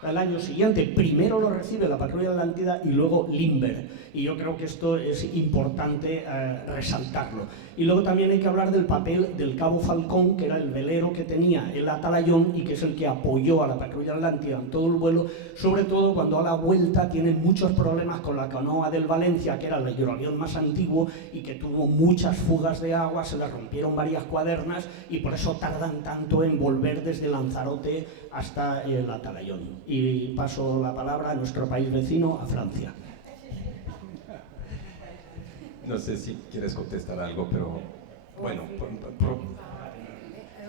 al año siguiente. Primero lo recibe la patrulla Atlántida y luego Lindbergh. Y yo creo que esto es importante resaltarlo. Y luego también hay que hablar del papel del Cabo Falcón, que era el velero que tenía el Atalayón y que es el que apoyó a la patrulla Atlántida en todo el vuelo, sobre todo cuando a la vuelta tienen muchos problemas con la canoa del Valencia, que era el hidroavión más antiguo y que tuvo muchas fugas de agua, se le rompieron varias cuadernas y por eso tardan tanto en volver desde Lanzarote hasta el Atalayón. Y paso la palabra a nuestro país vecino, a Francia. No sé si quieres contestar algo, pero bueno.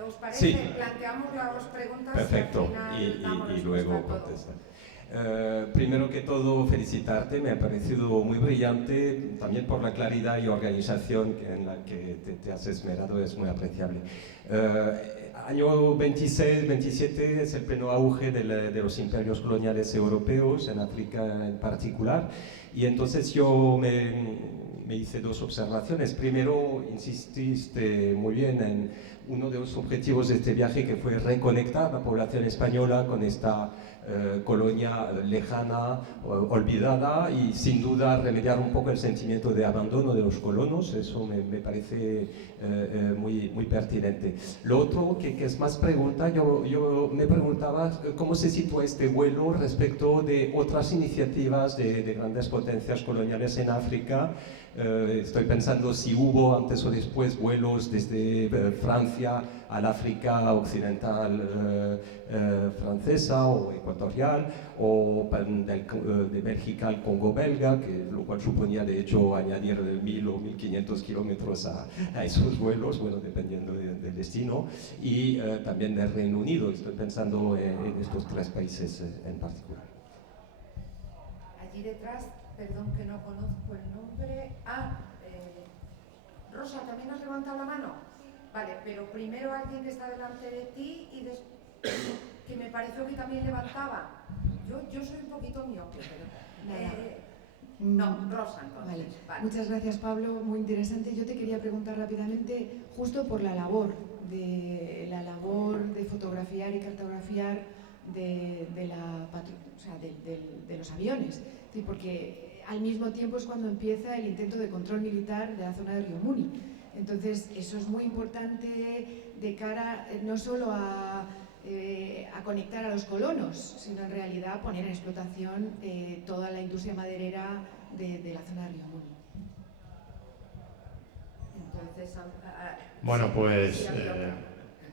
¿Os parece? Sí. Planteamos las preguntas. Perfecto, y luego contesta. Primero que todo, felicitarte, me ha parecido muy brillante, también por la claridad y organización en la que te has esmerado, es muy apreciable. Año 26, 27 es el pleno auge de los imperios coloniales europeos, en África en particular, y entonces yo me hice dos observaciones. Primero, insististe muy bien en uno de los objetivos de este viaje, que fue reconectar la población española con esta colonia lejana, olvidada, y sin duda remediar un poco el sentimiento de abandono de los colonos. Eso me parece muy pertinente. Lo otro que es más pregunta, yo me preguntaba cómo se sitúa este vuelo respecto de otras iniciativas de grandes potencias coloniales en África. Estoy pensando si hubo antes o después vuelos desde Francia al África occidental francesa o ecuatorial, o de Bélgica al Congo belga, lo cual suponía de hecho añadir 1000 o 1500 kilómetros a esos vuelos, bueno, dependiendo del destino, y también del Reino Unido. Estoy pensando en estos tres países en particular. Allí detrás, perdón que no conozco el nombre. Rosa, ¿también has levantado la mano? Vale, pero primero alguien que está delante de ti y que me pareció que también levantaba. Yo soy un poquito miope, pero... no, Rosa, entonces. Vale. Muchas gracias, Pablo, muy interesante. Yo te quería preguntar rápidamente, justo por la labor de fotografiar y cartografiar de los aviones. Sí, porque al mismo tiempo es cuando empieza el intento de control militar de la zona de Río Muni. Entonces, eso es muy importante de cara no solo a conectar a los colonos, sino en realidad a poner en explotación toda la industria maderera de la zona de Río Muni. Entonces, bueno, pues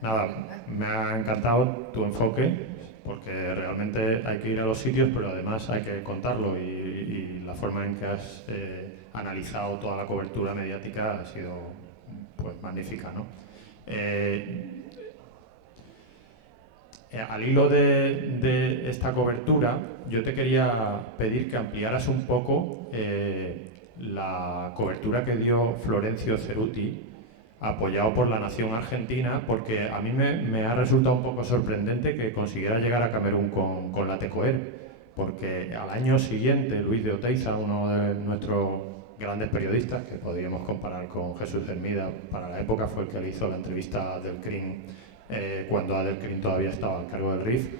nada, me ha encantado tu enfoque, porque realmente hay que ir a los sitios, pero además hay que contarlo, y la forma en que has analizado toda la cobertura mediática ha sido pues magnífica, ¿no? Al hilo de esta cobertura, yo te quería pedir que ampliaras un poco la cobertura que dio Florencio Ceruti, apoyado por la Nación Argentina, porque a mí me ha resultado un poco sorprendente que consiguiera llegar a Camerún con la TECOER, porque al año siguiente Luis de Oteiza, uno de nuestros grandes periodistas, que podríamos comparar con Jesús Hermida, para la época fue el que le hizo la entrevista a Adelcrin, cuando Adelcrin todavía estaba al cargo del RIF,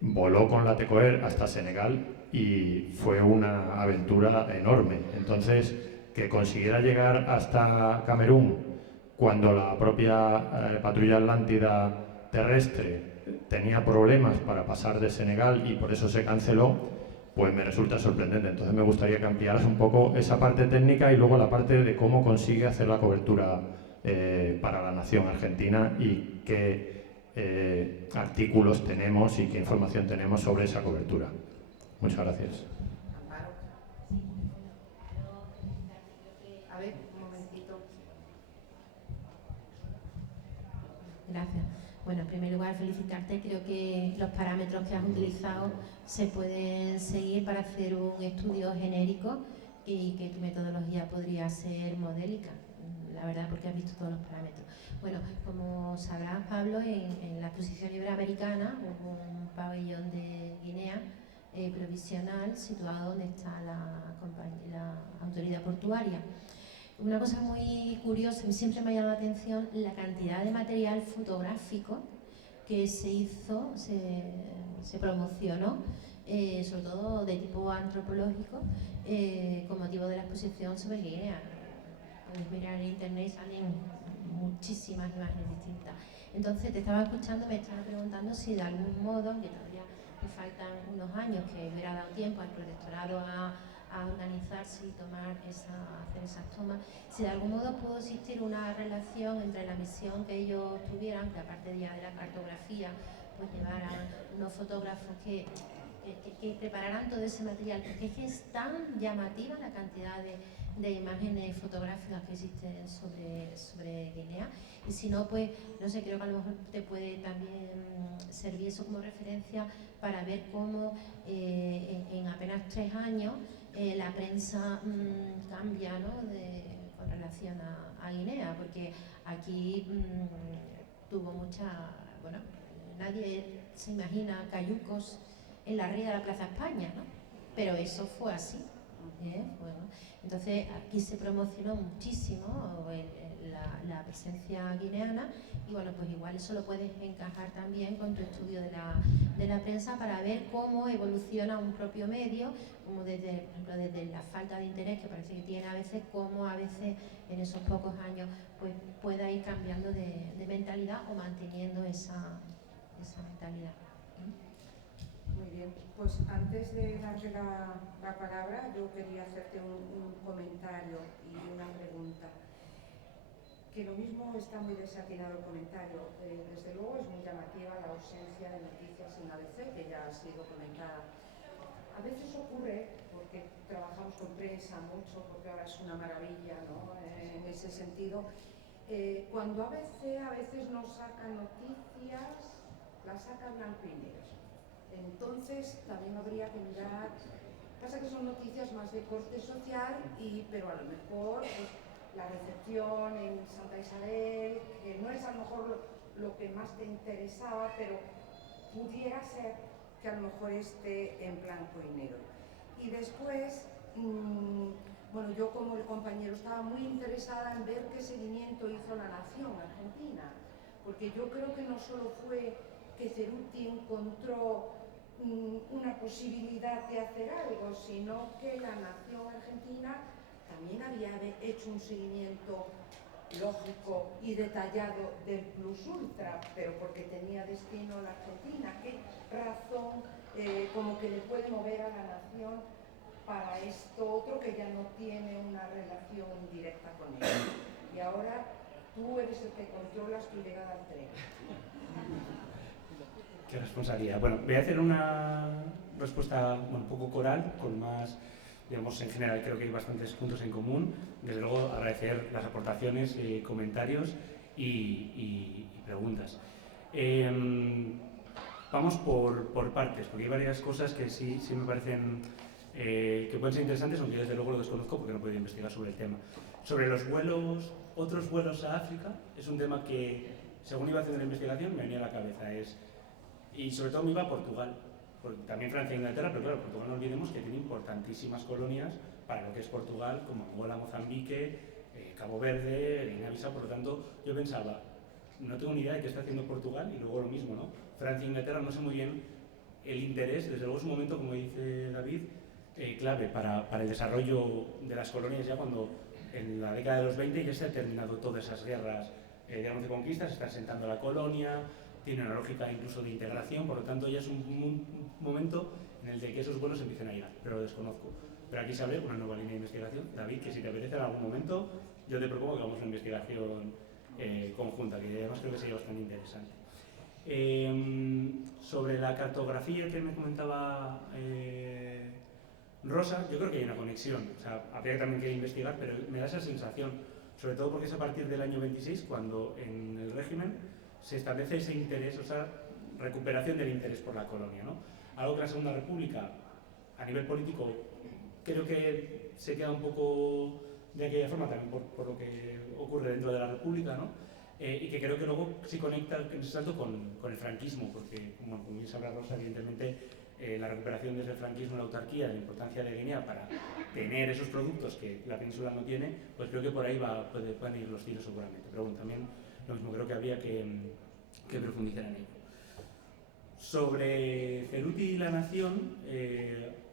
voló con la TECOER hasta Senegal y fue una aventura enorme. Entonces, que consiguiera llegar hasta Camerún cuando la propia patrulla Atlántida terrestre tenía problemas para pasar de Senegal y por eso se canceló, pues me resulta sorprendente. Entonces me gustaría que ampliaras un poco esa parte técnica y luego la parte de cómo consigue hacer la cobertura para la Nación Argentina y qué artículos tenemos y qué información tenemos sobre esa cobertura. Muchas gracias. A ver, un momentito. Gracias. Bueno, en primer lugar, felicitarte. Creo que los parámetros que has utilizado se pueden seguir para hacer un estudio genérico y que tu metodología podría ser modélica, la verdad, porque has visto todos los parámetros. Bueno, como sabrás, Pablo, en la exposición iberoamericana hubo un pabellón de Guinea provisional situado donde está la autoridad portuaria. Una cosa muy curiosa, siempre me ha llamado la atención la cantidad de material fotográfico que se hizo, se promocionó, sobre todo de tipo antropológico, con motivo de la exposición sobre Guinea. Puedes mirar en internet y salen muchísimas imágenes distintas. Entonces te estaba escuchando, me estaba preguntando si de algún modo, que todavía me faltan unos años, que hubiera dado tiempo al protectorado a organizarse y hacer esas tomas, si de algún modo pudo existir una relación entre la misión que ellos tuvieran, que aparte ya de la cartografía, pues llevaran unos fotógrafos que prepararan todo ese material, porque es que es tan llamativa la cantidad de imágenes fotográficas que existen sobre Guinea, y si no, pues no sé, creo que a lo mejor te puede también servir eso como referencia para ver cómo en apenas 3 años la prensa cambia, ¿no? Con relación a Guinea, porque aquí tuvo bueno, nadie se imagina cayucos en la ría de la Plaza España, ¿no? Pero eso fue así. Bueno, entonces aquí se promocionó muchísimo la presencia guineana y bueno, pues igual eso lo puedes encajar también con tu estudio de la prensa para ver cómo evoluciona un propio medio, como desde, por ejemplo, desde la falta de interés que parece que tiene a veces, cómo a veces en esos pocos años pues pueda ir cambiando de mentalidad o manteniendo esa mentalidad. Muy bien, pues antes de darte la palabra, yo quería hacerte un comentario y una pregunta. Que lo mismo está muy desatinado el comentario. Desde luego es muy llamativa la ausencia de noticias en ABC, que ya ha sido comentada. A veces ocurre, porque trabajamos con prensa mucho, porque ahora es una maravilla, ¿no? En ese sentido, cuando ABC a veces no saca noticias, las saca blanco y negro. Entonces también habría que mirar, pasa que son noticias más de corte social, pero a lo mejor pues, la recepción en Santa Isabel, que no es a lo mejor lo que más te interesaba, pero pudiera ser que a lo mejor esté en blanco y negro. Y después, bueno, yo como el compañero estaba muy interesada en ver qué seguimiento hizo La Nación Argentina, porque yo creo que no solo fue que Cerutti encontró una posibilidad de hacer algo, sino que La Nación Argentina también había hecho un seguimiento lógico y detallado del Plus Ultra, pero porque tenía destino la Argentina. ¿Qué razón como que le puede mover a La Nación para esto otro que ya no tiene una relación directa con él? Y ahora tú eres el que controlas tu llegada al tren. Qué responsabilidad. Bueno, voy a hacer una respuesta un poco coral, con más, digamos, en general creo que hay bastantes puntos en común. Desde luego agradecer las aportaciones, comentarios y preguntas. Vamos por partes, porque hay varias cosas que sí me parecen que pueden ser interesantes, aunque yo desde luego lo desconozco porque no he podido investigar sobre el tema. Sobre los vuelos, otros vuelos a África, es un tema que, según iba haciendo la investigación, me venía a la cabeza. Y sobre todo me iba a Portugal, también Francia e Inglaterra, pero claro, Portugal no olvidemos que tiene importantísimas colonias para lo que es Portugal, como Angola, Mozambique, Cabo Verde, Guinea-Bissau. Por lo tanto, yo pensaba, no tengo ni idea de qué está haciendo Portugal, y luego lo mismo, ¿no? Francia e Inglaterra, no sé muy bien el interés. Desde luego es un momento, como dice David, clave para el desarrollo de las colonias, ya cuando en la década de los 20 ya se han terminado todas esas guerras digamos, de conquista, se está asentando la colonia, tiene una lógica incluso de integración, por lo tanto ya es un momento en el que esos vuelos empiezan a llegar, pero lo desconozco. Pero aquí se abre una nueva línea de investigación. David, que si te apetece en algún momento, yo te propongo que hagamos una investigación conjunta, que además creo que sería bastante interesante. Sobre la cartografía que me comentaba Rosa, yo creo que hay una conexión. O sea, habría también que investigar, pero me da esa sensación, sobre todo porque es a partir del año 26 cuando en el régimen se establece ese interés, o sea, recuperación del interés por la colonia, ¿no? Algo que la Segunda República, a nivel político, creo que se queda un poco de aquella forma, también por lo que ocurre dentro de la República, ¿no? Y que creo que luego sí conecta en ese salto con el franquismo, porque, como bien sabrá Rosa, evidentemente la recuperación desde el franquismo, la autarquía, la importancia de Guinea para tener esos productos que la península no tiene, pues creo que por ahí pueden ir los tiros seguramente. Pero bueno, también lo mismo, creo que habría que profundizar en ello. Sobre Cerutti y La Nación,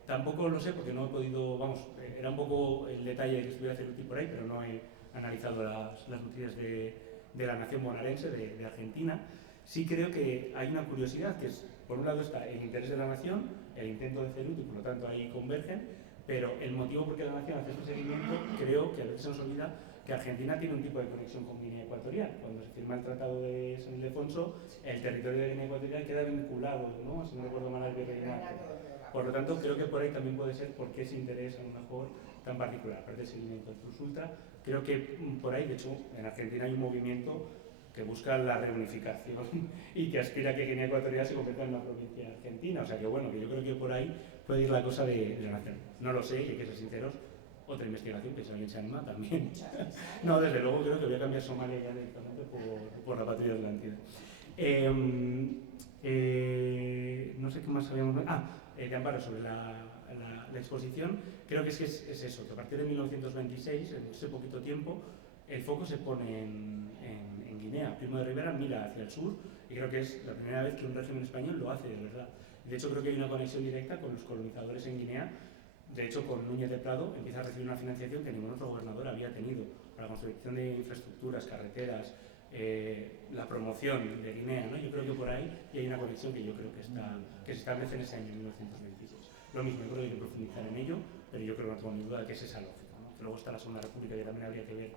tampoco lo sé porque no he podido, vamos, era un poco el detalle de que estuviera Cerutti por ahí, pero no he analizado las noticias de La Nación bonaerense, de Argentina. Sí creo que hay una curiosidad, que es, por un lado está el interés de La Nación, el intento de Cerutti, por lo tanto ahí convergen, pero el motivo por qué La Nación hace este seguimiento, creo que a veces se nos olvida que Argentina tiene un tipo de conexión con Guinea Ecuatorial. Cuando se firma el Tratado de San Ildefonso, el territorio de Guinea Ecuatorial queda vinculado, ¿no? Si no recuerdo mal, al virreinato. Por lo tanto, creo que por ahí también puede ser por qué ese interés a lo mejor tan particular. Aparte del seguimiento del Plus Ultra, creo que por ahí, de hecho, en Argentina hay un movimiento que busca la reunificación y que aspira a que Guinea Ecuatorial se convierta en una provincia argentina. O sea que bueno, que yo creo que por ahí puede ir la cosa de La Nación. No lo sé, y hay que ser sinceros. Otra investigación, que si alguien se anima también. No, desde luego creo que voy a cambiar Somalia ya directamente por la patrulla Atlántida. No sé qué más habíamos... de Amparo, sobre la exposición, creo que es eso, que a partir de 1926, en ese poquito tiempo, el foco se pone en Guinea. Primo de Rivera mira hacia el sur y creo que es la primera vez que un régimen español lo hace, de verdad. De hecho, creo que hay una conexión directa con los colonizadores en Guinea. De hecho, con Núñez de Prado empieza a recibir una financiación que ningún otro gobernador había tenido para la construcción de infraestructuras, carreteras, la promoción de Guinea, ¿no? Yo creo que por ahí hay una conexión que yo creo que se establece en ese año 1926. Lo mismo, yo creo que hay que profundizar en ello, pero yo creo que no tengo ni duda de que es esa lógica, ¿no? Que luego está la Segunda República, que también habría que ver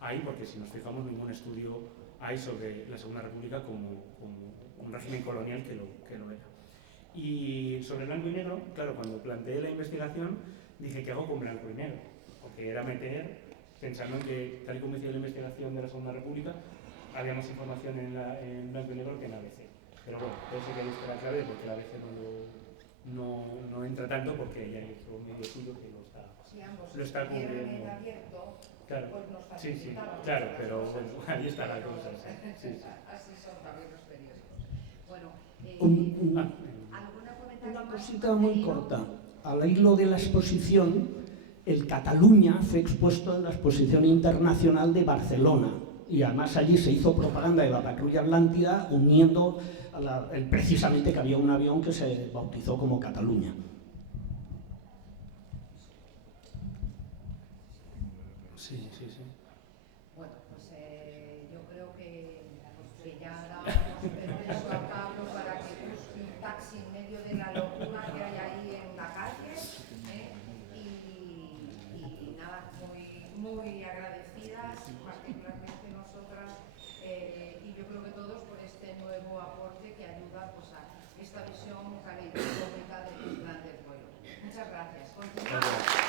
ahí, porque si nos fijamos, ningún estudio hay sobre la Segunda República como un régimen colonial que lo era. Y sobre blanco y negro, claro, cuando planteé la investigación, dije, ¿qué hago con blanco y negro? Porque era meter, pensando en que, tal y como decía la investigación de la Segunda República, había más información en blanco y negro que en ABC. Pero bueno, parece que ahí está la clave, porque el ABC no entra tanto, porque ya hay otro medio suyo que lo está cubriendo. Claro, pues nos sí, facilitaba claro, las pero cosas. bueno, ahí está la cosa. Sí. Así son también los periódicos. Bueno, ¿alguna comentario Una más? cosita muy corta. Al hilo de la exposición, el Cataluña fue expuesto en la Exposición Internacional de Barcelona y además allí se hizo propaganda de la Patrulla Atlántida uniendo precisamente que había un avión que se bautizó como Cataluña. Sí. Bueno, pues yo creo que ya damos permiso a Pablo para que busque un taxi en medio de la locura que hay ahí en la calle, y nada, muy agradecidas, particularmente nosotras, y yo creo que todos, por este nuevo aporte que ayuda pues, a esta visión caleidoscópica de los grandes vuelos. Muchas gracias. Continuamos.